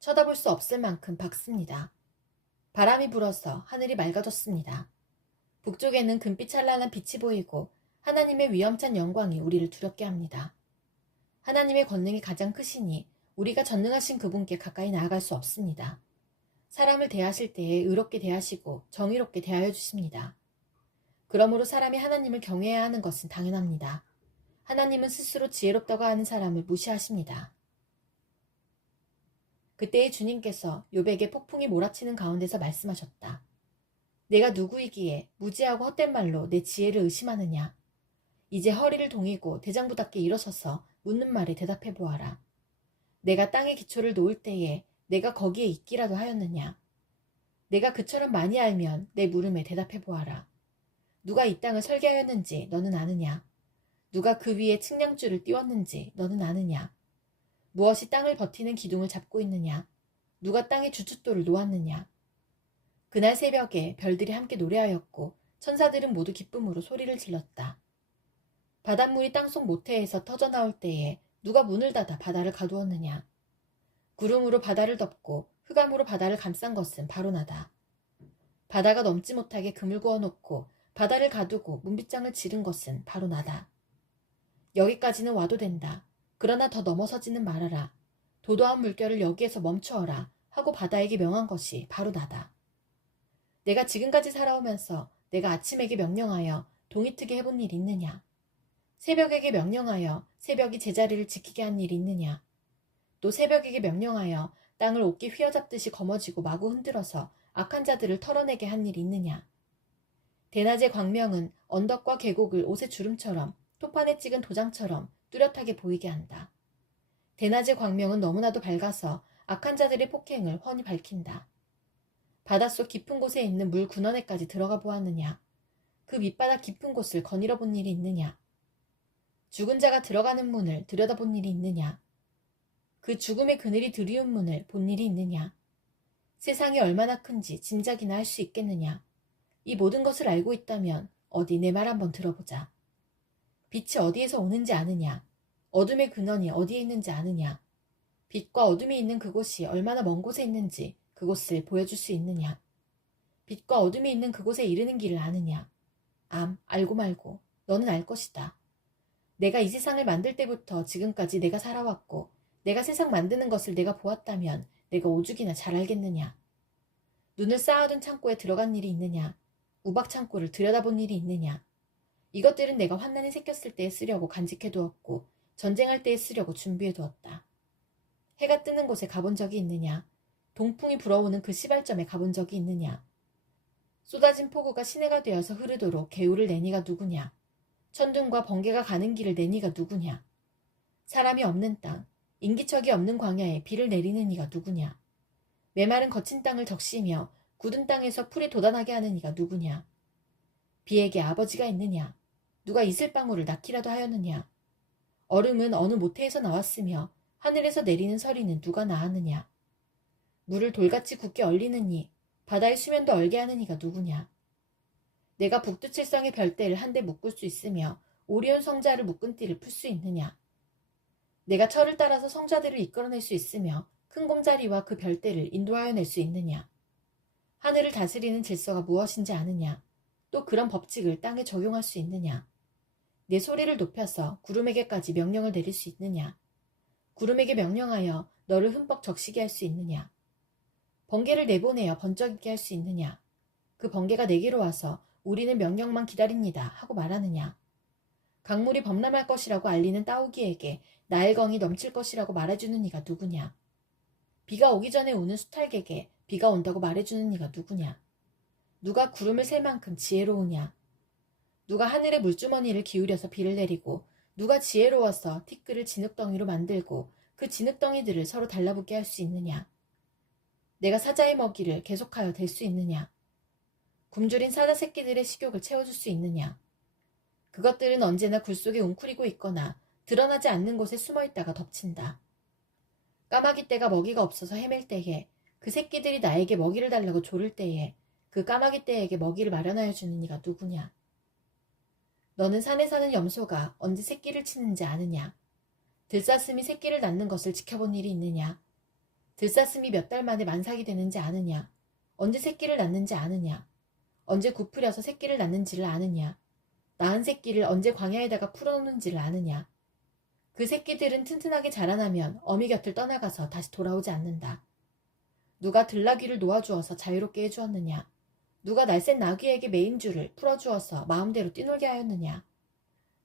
쳐다볼 수 없을 만큼 밝습니다. 바람이 불어서 하늘이 맑아졌습니다. 북쪽에는 금빛 찬란한 빛이 보이고 하나님의 위엄찬 영광이 우리를 두렵게 합니다. 하나님의 권능이 가장 크시니 우리가 전능하신 그분께 가까이 나아갈 수 없습니다. 사람을 대하실 때에 의롭게 대하시고 정의롭게 대하여 주십니다. 그러므로 사람이 하나님을 경외해야 하는 것은 당연합니다. 하나님은 스스로 지혜롭다고 하는 사람을 무시하십니다. 그때의 주님께서 욥에게 폭풍이 몰아치는 가운데서 말씀하셨다. 내가 누구이기에 무지하고 헛된 말로 내 지혜를 의심하느냐. 이제 허리를 동이고 대장부답게 일어서서 묻는 말에 대답해 보아라. 내가 땅의 기초를 놓을 때에 내가 거기에 있기라도 하였느냐. 내가 그처럼 많이 알면 내 물음에 대답해 보아라. 누가 이 땅을 설계하였는지 너는 아느냐. 누가 그 위에 측량줄을 띄웠는지 너는 아느냐. 무엇이 땅을 버티는 기둥을 잡고 있느냐. 누가 땅의 주춧돌을 놓았느냐. 그날 새벽에 별들이 함께 노래하였고 천사들은 모두 기쁨으로 소리를 질렀다. 바닷물이 땅속 모태에서 터져나올 때에 누가 문을 닫아 바다를 가두었느냐. 구름으로 바다를 덮고 흑암으로 바다를 감싼 것은 바로 나다. 바다가 넘지 못하게 그물 그어놓고 바다를 가두고 문빗장을 지른 것은 바로 나다. 여기까지는 와도 된다. 그러나 더 넘어서지는 말아라. 도도한 물결을 여기에서 멈추어라 하고 바다에게 명한 것이 바로 나다. 내가 지금까지 살아오면서 내가 아침에게 명령하여 동이 트게 해본 일이 있느냐. 새벽에게 명령하여 새벽이 제자리를 지키게 한 일이 있느냐. 또 새벽에게 명령하여 땅을 옷기 휘어잡듯이 거머쥐고 마구 흔들어서 악한 자들을 털어내게 한 일이 있느냐. 대낮의 광명은 언덕과 계곡을 옷의 주름처럼 토판에 찍은 도장처럼 뚜렷하게 보이게 한다. 대낮의 광명은 너무나도 밝아서 악한 자들의 폭행을 훤히 밝힌다. 바닷속 깊은 곳에 있는 물 근원에까지 들어가 보았느냐. 그 밑바닥 깊은 곳을 거닐어 본 일이 있느냐. 죽은 자가 들어가는 문을 들여다본 일이 있느냐. 그 죽음의 그늘이 드리운 문을 본 일이 있느냐. 세상이 얼마나 큰지 짐작이나 할 수 있겠느냐. 이 모든 것을 알고 있다면 어디 내 말 한번 들어보자. 빛이 어디에서 오는지 아느냐. 어둠의 근원이 어디에 있는지 아느냐. 빛과 어둠이 있는 그곳이 얼마나 먼 곳에 있는지 그곳을 보여줄 수 있느냐. 빛과 어둠이 있는 그곳에 이르는 길을 아느냐. 알고 말고 너는 알 것이다. 내가 이 세상을 만들 때부터 지금까지 내가 살아왔고 내가 세상 만드는 것을 내가 보았다면 내가 오죽이나 잘 알겠느냐. 눈을 쌓아둔 창고에 들어간 일이 있느냐. 우박 창고를 들여다본 일이 있느냐. 이것들은 내가 환난이 생겼을 때에 쓰려고 간직해두었고 전쟁할 때에 쓰려고 준비해두었다. 해가 뜨는 곳에 가본 적이 있느냐. 동풍이 불어오는 그 시발점에 가본 적이 있느냐. 쏟아진 폭우가 시내가 되어서 흐르도록 개울을 내니가 누구냐. 천둥과 번개가 가는 길을 내니가 누구냐. 사람이 없는 땅, 인기척이 없는 광야에 비를 내리는 이가 누구냐. 메마른 거친 땅을 적시며 굳은 땅에서 풀이 돋아나게 하는 이가 누구냐. 비에게 아버지가 있느냐. 누가 이슬방울을 낳기라도 하였느냐. 얼음은 어느 모태에서 나왔으며 하늘에서 내리는 서리는 누가 낳았느냐. 물을 돌같이 굳게 얼리는 이, 바다의 수면도 얼게 하는 이가 누구냐. 내가 북두칠성의 별대를 한데 묶을 수 있으며 오리온 성자를 묶은 띠를 풀 수 있느냐. 내가 철을 따라서 성자들을 이끌어낼 수 있으며 큰 곰자리와 그 별대를 인도하여 낼 수 있느냐. 하늘을 다스리는 질서가 무엇인지 아느냐. 또 그런 법칙을 땅에 적용할 수 있느냐. 내 소리를 높여서 구름에게까지 명령을 내릴 수 있느냐. 구름에게 명령하여 너를 흠뻑 적시게 할 수 있느냐. 번개를 내보내어 번쩍이게 할 수 있느냐. 그 번개가 내게로 와서 우리는 명령만 기다립니다 하고 말하느냐. 강물이 범람할 것이라고 알리는 따오기에게 나일강이 넘칠 것이라고 말해주는 이가 누구냐. 비가 오기 전에 우는 수탈객에 비가 온다고 말해주는 이가 누구냐. 누가 구름을 셀 만큼 지혜로우냐. 누가 하늘의 물주머니를 기울여서 비를 내리고 누가 지혜로워서 티끌을 진흙덩이로 만들고 그 진흙덩이들을 서로 달라붙게 할 수 있느냐. 내가 사자의 먹이를 계속하여 댈 수 있느냐. 굶주린 사자 새끼들의 식욕을 채워줄 수 있느냐. 그것들은 언제나 굴 속에 웅크리고 있거나 드러나지 않는 곳에 숨어있다가 덮친다. 까마귀 떼가 먹이가 없어서 헤맬 때에 그 새끼들이 나에게 먹이를 달라고 조를 때에 그 까마귀 떼에게 먹이를 마련하여 주는 이가 누구냐. 너는 산에 사는 염소가 언제 새끼를 치는지 아느냐? 들사슴이 새끼를 낳는 것을 지켜본 일이 있느냐? 들사슴이 몇 달 만에 만삭이 되는지 아느냐? 언제 새끼를 낳는지 아느냐? 언제 굽으려서 새끼를 낳는지를 아느냐? 낳은 새끼를 언제 광야에다가 풀어놓는지를 아느냐? 그 새끼들은 튼튼하게 자라나면 어미 곁을 떠나가서 다시 돌아오지 않는다. 누가 들나귀를 놓아주어서 자유롭게 해주었느냐? 누가 날쌘 나귀에게 메임줄을 풀어주어서 마음대로 뛰놀게 하였느냐?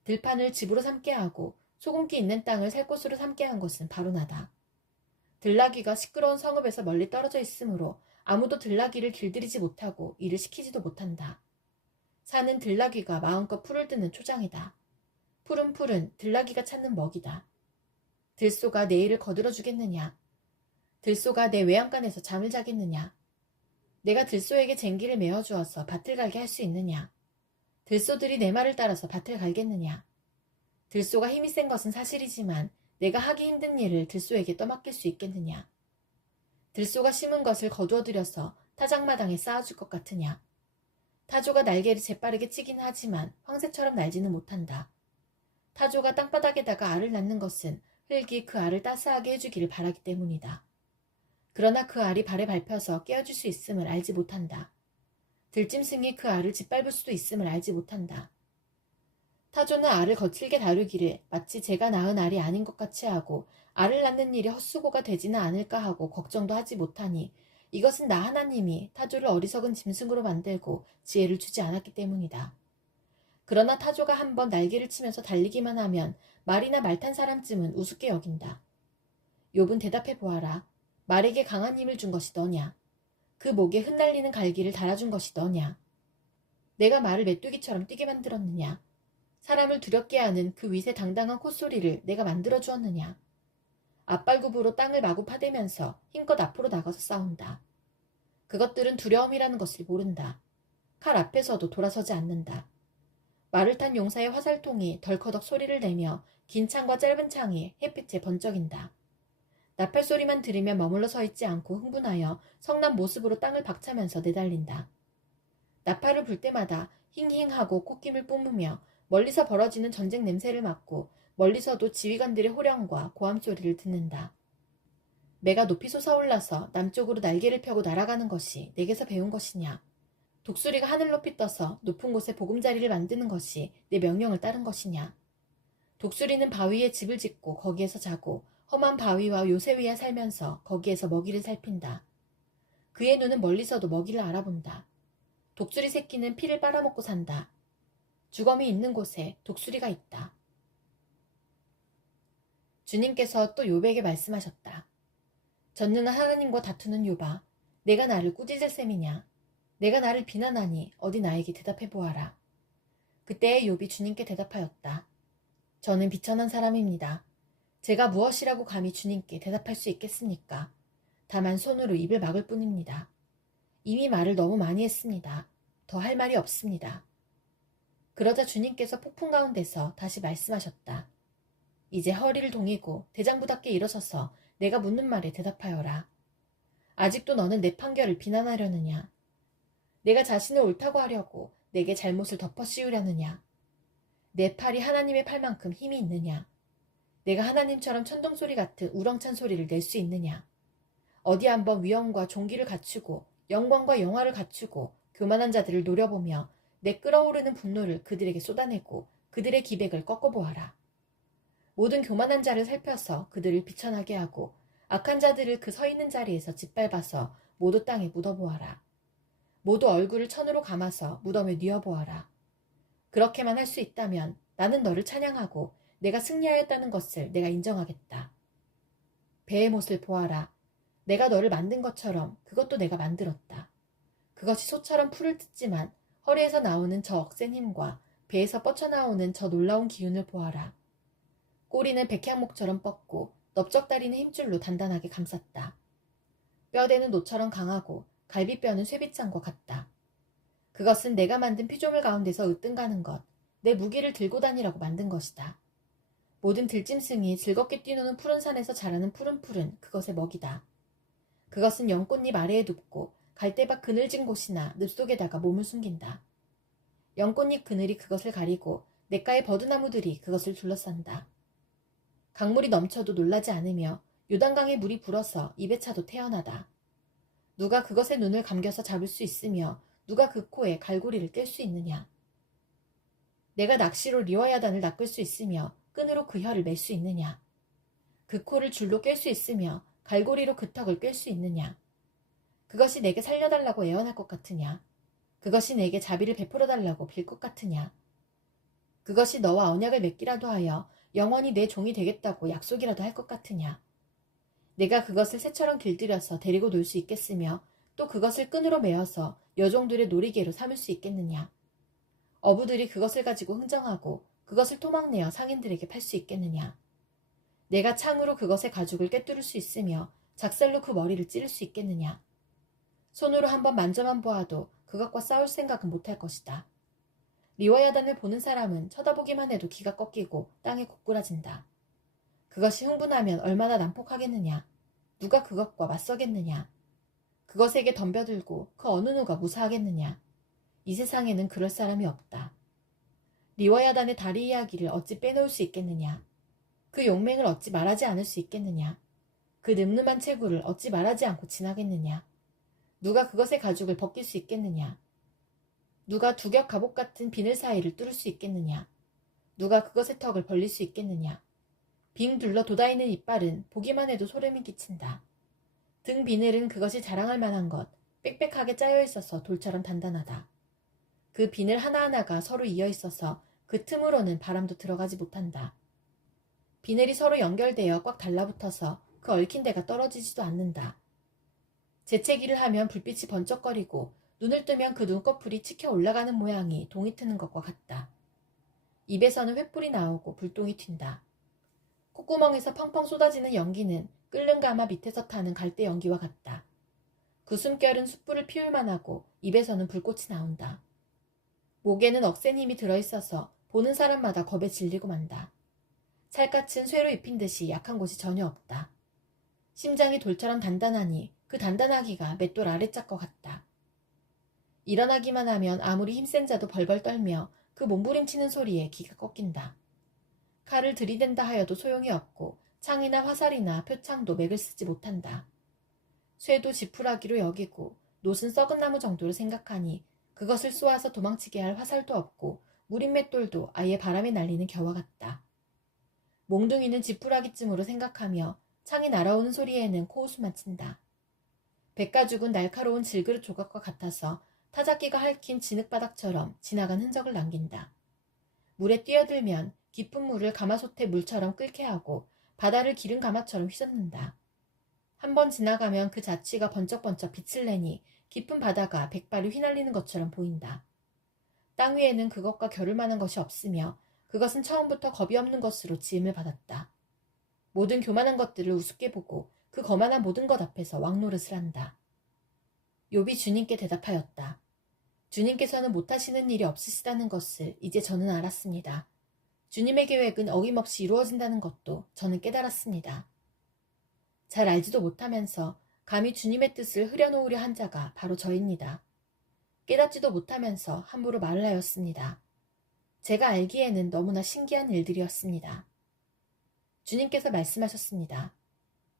들판을 집으로 삼게 하고 소금기 있는 땅을 살 곳으로 삼게 한 것은 바로 나다. 들나귀가 시끄러운 성읍에서 멀리 떨어져 있으므로 아무도 들나귀를 길들이지 못하고 일을 시키지도 못한다. 산은 들나귀가 마음껏 풀을 뜨는 초장이다. 푸른 풀은 들나귀가 찾는 먹이다. 들소가 내 일을 거들어 주겠느냐? 들소가 내 외양간에서 잠을 자겠느냐? 내가 들소에게 쟁기를 메어 주어서 밭을 갈게 할 수 있느냐? 들소들이 내 말을 따라서 밭을 갈겠느냐? 들소가 힘이 센 것은 사실이지만 내가 하기 힘든 일을 들소에게 떠맡길 수 있겠느냐? 들소가 심은 것을 거두어들여서 타작마당에 쌓아줄 것 같으냐? 타조가 날개를 재빠르게 치긴 하지만 황새처럼 날지는 못한다. 타조가 땅바닥에다가 알을 낳는 것은 흙이 그 알을 따스하게 해주기를 바라기 때문이다. 그러나 그 알이 발에 밟혀서 깨어질 수 있음을 알지 못한다. 들짐승이 그 알을 짓밟을 수도 있음을 알지 못한다. 타조는 알을 거칠게 다루기를 마치 제가 낳은 알이 아닌 것 같이 하고 알을 낳는 일이 헛수고가 되지는 않을까 하고 걱정도 하지 못하니 이것은 나 하나님이 타조를 어리석은 짐승으로 만들고 지혜를 주지 않았기 때문이다. 그러나 타조가 한번 날개를 치면서 달리기만 하면 말이나 말 탄 사람쯤은 우습게 여긴다. 욥은 대답해 보아라. 말에게 강한 힘을 준 것이 너냐? 그 목에 흩날리는 갈기를 달아준 것이 너냐? 내가 말을 메뚜기처럼 뛰게 만들었느냐? 사람을 두렵게 하는 그 위세당당한 콧소리를 내가 만들어 주었느냐? 앞발굽으로 땅을 마구 파대면서 힘껏 앞으로 나가서 싸운다. 그것들은 두려움이라는 것을 모른다. 칼 앞에서도 돌아서지 않는다. 말을 탄 용사의 화살통이 덜커덕 소리를 내며 긴 창과 짧은 창이 햇빛에 번쩍인다. 나팔 소리만 들으면 머물러 서 있지 않고 흥분하여 성난 모습으로 땅을 박차면서 내달린다. 나팔을 불 때마다 힝힝하고 콧김을 뿜으며 멀리서 벌어지는 전쟁 냄새를 맡고 멀리서도 지휘관들의 호령과 고함 소리를 듣는다. 매가 높이 솟아올라서 남쪽으로 날개를 펴고 날아가는 것이 내게서 배운 것이냐? 독수리가 하늘 높이 떠서 높은 곳에 보금자리를 만드는 것이 내 명령을 따른 것이냐? 독수리는 바위에 집을 짓고 거기에서 자고 험한 바위와 요새 위에 살면서 거기에서 먹이를 살핀다. 그의 눈은 멀리서도 먹이를 알아본다. 독수리 새끼는 피를 빨아먹고 산다. 주검이 있는 곳에 독수리가 있다. 주님께서 또 욥에게 말씀하셨다. 전능한 하나님과 다투는 욥아, 내가 나를 꾸짖을 셈이냐? 내가 나를 비난하니 어디 나에게 대답해 보아라. 그때에 욥이 주님께 대답하였다. 저는 비천한 사람입니다. 제가 무엇이라고 감히 주님께 대답할 수 있겠습니까? 다만 손으로 입을 막을 뿐입니다. 이미 말을 너무 많이 했습니다. 더 할 말이 없습니다. 그러자 주님께서 폭풍 가운데서 다시 말씀하셨다. 이제 허리를 동이고 대장부답게 일어서서 내가 묻는 말에 대답하여라. 아직도 너는 내 판결을 비난하려느냐? 내가 자신을 옳다고 하려고 내게 잘못을 덮어 씌우려느냐? 내 팔이 하나님의 팔만큼 힘이 있느냐? 내가 하나님처럼 천둥소리 같은 우렁찬 소리를 낼 수 있느냐? 어디 한번 위엄과 존귀를 갖추고 영광과 영화를 갖추고 교만한 자들을 노려보며 내 끓어오르는 분노를 그들에게 쏟아내고 그들의 기백을 꺾어보아라. 모든 교만한 자를 살펴서 그들을 비천하게 하고 악한 자들을 그 서 있는 자리에서 짓밟아서 모두 땅에 묻어보아라. 모두 얼굴을 천으로 감아서 무덤에 뉘어보아라. 그렇게만 할 수 있다면 나는 너를 찬양하고 내가 승리하였다는 것을 내가 인정하겠다. 배의 못을 보아라. 내가 너를 만든 것처럼 그것도 내가 만들었다. 그것이 소처럼 풀을 뜯지만 허리에서 나오는 저 억센 힘과 배에서 뻗쳐나오는 저 놀라운 기운을 보아라. 꼬리는 백향목처럼 뻗고 넓적다리는 힘줄로 단단하게 감쌌다. 뼈대는 노처럼 강하고 갈비뼈는 쇠빗장과 같다. 그것은 내가 만든 피조물 가운데서 으뜸가는 것, 내 무기를 들고 다니라고 만든 것이다. 모든 들짐승이 즐겁게 뛰노는 푸른 산에서 자라는 푸른 풀은 그것의 먹이다. 그것은 연꽃잎 아래에 눕고 갈대밭 그늘진 곳이나 늪 속에다가 몸을 숨긴다. 연꽃잎 그늘이 그것을 가리고 냇가의 버드나무들이 그것을 둘러싼다. 강물이 넘쳐도 놀라지 않으며 요단강에 물이 불어서 입에 차도 태어나다. 누가 그것의 눈을 감겨서 잡을 수 있으며 누가 그 코에 갈고리를 뗄 수 있느냐. 내가 낚시로 리와야단을 낚을 수 있으며 끈으로 그 혀를 맬 수 있느냐. 그 코를 줄로 깰 수 있으며 갈고리로 그 턱을 꿰 수 있느냐. 그것이 내게 살려달라고 애원할 것 같으냐. 그것이 내게 자비를 베풀어달라고 빌 것 같으냐. 그것이 너와 언약을 맺기라도 하여 영원히 내 종이 되겠다고 약속이라도 할 것 같으냐. 내가 그것을 새처럼 길들여서 데리고 놀 수 있겠으며 또 그것을 끈으로 메어서 여종들의 놀이개로 삼을 수 있겠느냐. 어부들이 그것을 가지고 흥정하고 그것을 토막내어 상인들에게 팔 수 있겠느냐. 내가 창으로 그것의 가죽을 꿰뚫을 수 있으며 작살로 그 머리를 찌를 수 있겠느냐. 손으로 한번 만져만 보아도 그것과 싸울 생각은 못할 것이다. 리와야단을 보는 사람은 쳐다보기만 해도 기가 꺾이고 땅에 고꾸라진다. 그것이 흥분하면 얼마나 난폭하겠느냐. 누가 그것과 맞서겠느냐. 그것에게 덤벼들고 그 어느 누가 무사하겠느냐. 이 세상에는 그럴 사람이 없다. 리와야단의 다리 이야기를 어찌 빼놓을 수 있겠느냐. 그 용맹을 어찌 말하지 않을 수 있겠느냐. 그 늠름한 체구를 어찌 말하지 않고 지나겠느냐. 누가 그것의 가죽을 벗길 수 있겠느냐. 누가 두겹 갑옷 같은 비늘 사이를 뚫을 수 있겠느냐. 누가 그것의 턱을 벌릴 수 있겠느냐. 빙 둘러 돋아있는 이빨은 보기만 해도 소름이 끼친다. 등 비늘은 그것이 자랑할 만한 것, 빽빽하게 짜여 있어서 돌처럼 단단하다. 그 비늘 하나하나가 서로 이어 있어서 그 틈으로는 바람도 들어가지 못한다. 비늘이 서로 연결되어 꽉 달라붙어서 그 얽힌 데가 떨어지지도 않는다. 재채기를 하면 불빛이 번쩍거리고 눈을 뜨면 그 눈꺼풀이 치켜 올라가는 모양이 동이 트는 것과 같다. 입에서는 횃불이 나오고 불똥이 튄다. 콧구멍에서 펑펑 쏟아지는 연기는 끓는 가마 밑에서 타는 갈대 연기와 같다. 그 숨결은 숯불을 피울만 하고 입에서는 불꽃이 나온다. 목에는 억센 힘이 들어있어서 보는 사람마다 겁에 질리고 만다. 살갗은 쇠로 입힌 듯이 약한 곳이 전혀 없다. 심장이 돌처럼 단단하니 그 단단하기가 맷돌 아래짝과 같다. 일어나기만 하면 아무리 힘센 자도 벌벌 떨며 그 몸부림치는 소리에 기가 꺾인다. 칼을 들이댄다 하여도 소용이 없고 창이나 화살이나 표창도 맥을 쓰지 못한다. 쇠도 지푸라기로 여기고 노은 썩은 나무 정도로 생각하니 그것을 쏘아서 도망치게 할 화살도 없고 무린 맷돌도 아예 바람에 날리는 겨와 같다. 몽둥이는 지푸라기쯤으로 생각하며 창이 날아오는 소리에는 코웃음만 친다. 백가죽은 날카로운 질그릇 조각과 같아서 타작기가 핥힌 진흙바닥처럼 지나간 흔적을 남긴다. 물에 뛰어들면 깊은 물을 가마솥의 물처럼 끓게 하고 바다를 기른 가마처럼 휘젓는다. 한번 지나가면 그 자취가 번쩍번쩍 빛을 내니 깊은 바다가 백발이 휘날리는 것처럼 보인다. 땅 위에는 그것과 겨룰 만한 것이 없으며 그것은 처음부터 겁이 없는 것으로 지음을 받았다. 모든 교만한 것들을 우습게 보고 그 거만한 모든 것 앞에서 왕노릇을 한다. 욥이 주님께 대답하였다. 주님께서는 못하시는 일이 없으시다는 것을 이제 저는 알았습니다. 주님의 계획은 어김없이 이루어진다는 것도 저는 깨달았습니다. 잘 알지도 못하면서 감히 주님의 뜻을 흐려놓으려 한 자가 바로 저입니다. 깨닫지도 못하면서 함부로 말을 하였습니다. 제가 알기에는 너무나 신기한 일들이었습니다. 주님께서 말씀하셨습니다.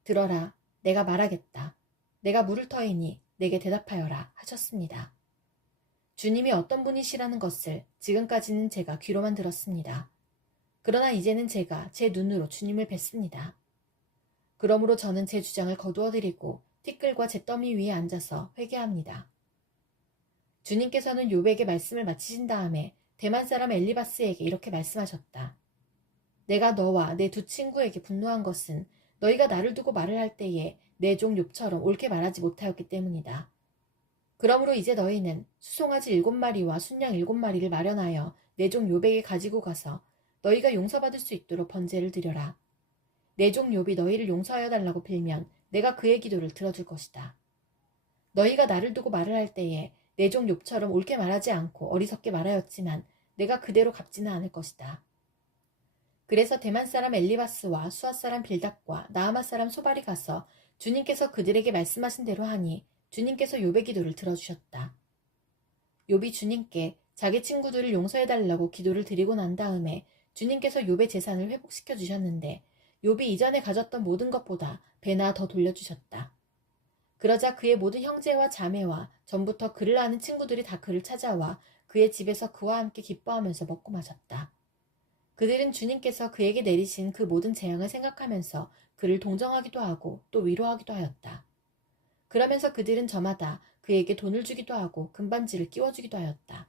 들어라, 내가 말하겠다. 내가 물을 터이니 내게 대답하여라 하셨습니다. 주님이 어떤 분이시라는 것을 지금까지는 제가 귀로만 들었습니다. 그러나 이제는 제가 제 눈으로 주님을 뵀습니다. 그러므로 저는 제 주장을 거두어드리고 티끌과 잿더미 위에 앉아서 회개합니다. 주님께서는 욥에게 말씀을 마치신 다음에 대만 사람 엘리바스에게 이렇게 말씀하셨다. 내가 너와 내 두 친구에게 분노한 것은 너희가 나를 두고 말을 할 때에 내 종 욥처럼 옳게 말하지 못하였기 때문이다. 그러므로 이제 너희는 수송아지 7마리와 순양 7마리를 마련하여 내 종 욥에게 가지고 가서 너희가 용서받을 수 있도록 번제를 드려라. 내 종 욥이 너희를 용서하여 달라고 빌면 내가 그의 기도를 들어줄 것이다. 너희가 나를 두고 말을 할 때에 내 종 욥처럼 옳게 말하지 않고 어리석게 말하였지만 내가 그대로 갚지는 않을 것이다. 그래서 대만 사람 엘리바스와 수아 사람 빌닷과 나아마 사람 소발이 가서 주님께서 그들에게 말씀하신 대로 하니 주님께서 욥의 기도를 들어주셨다. 욥이 주님께 자기 친구들을 용서해달라고 기도를 드리고 난 다음에 주님께서 욥의 재산을 회복시켜 주셨는데 욥이 이전에 가졌던 모든 것보다 배나 더 돌려주셨다. 그러자 그의 모든 형제와 자매와 전부터 그를 아는 친구들이 다 그를 찾아와 그의 집에서 그와 함께 기뻐하면서 먹고 마셨다. 그들은 주님께서 그에게 내리신 그 모든 재앙을 생각하면서 그를 동정하기도 하고 또 위로하기도 하였다. 그러면서 그들은 저마다 그에게 돈을 주기도 하고 금반지를 끼워주기도 하였다.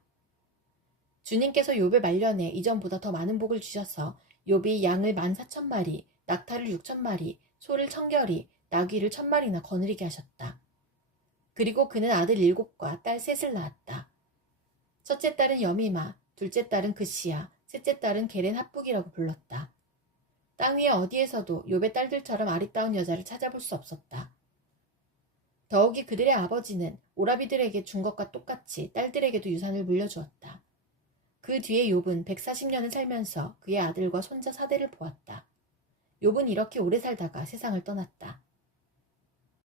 주님께서 욥의 말년에 이전보다 더 많은 복을 주셔서 욥이 양을 14,000마리, 낙타를 6,000마리, 소를 1,000결이, 나귀를 1,000마리나 거느리게 하셨다. 그리고 그는 아들 7과 딸 3을 낳았다. 첫째 딸은 여미마, 둘째 딸은 그시야, 셋째 딸은 게렌 합북이라고 불렀다. 땅 위에 어디에서도 욥의 딸들처럼 아리따운 여자를 찾아볼 수 없었다. 더욱이 그들의 아버지는 오라비들에게 준 것과 똑같이 딸들에게도 유산을 물려주었다. 그 뒤에 욥은 140년을 살면서 그의 아들과 손자 4대를 보았다. 욥은 이렇게 오래 살다가 세상을 떠났다.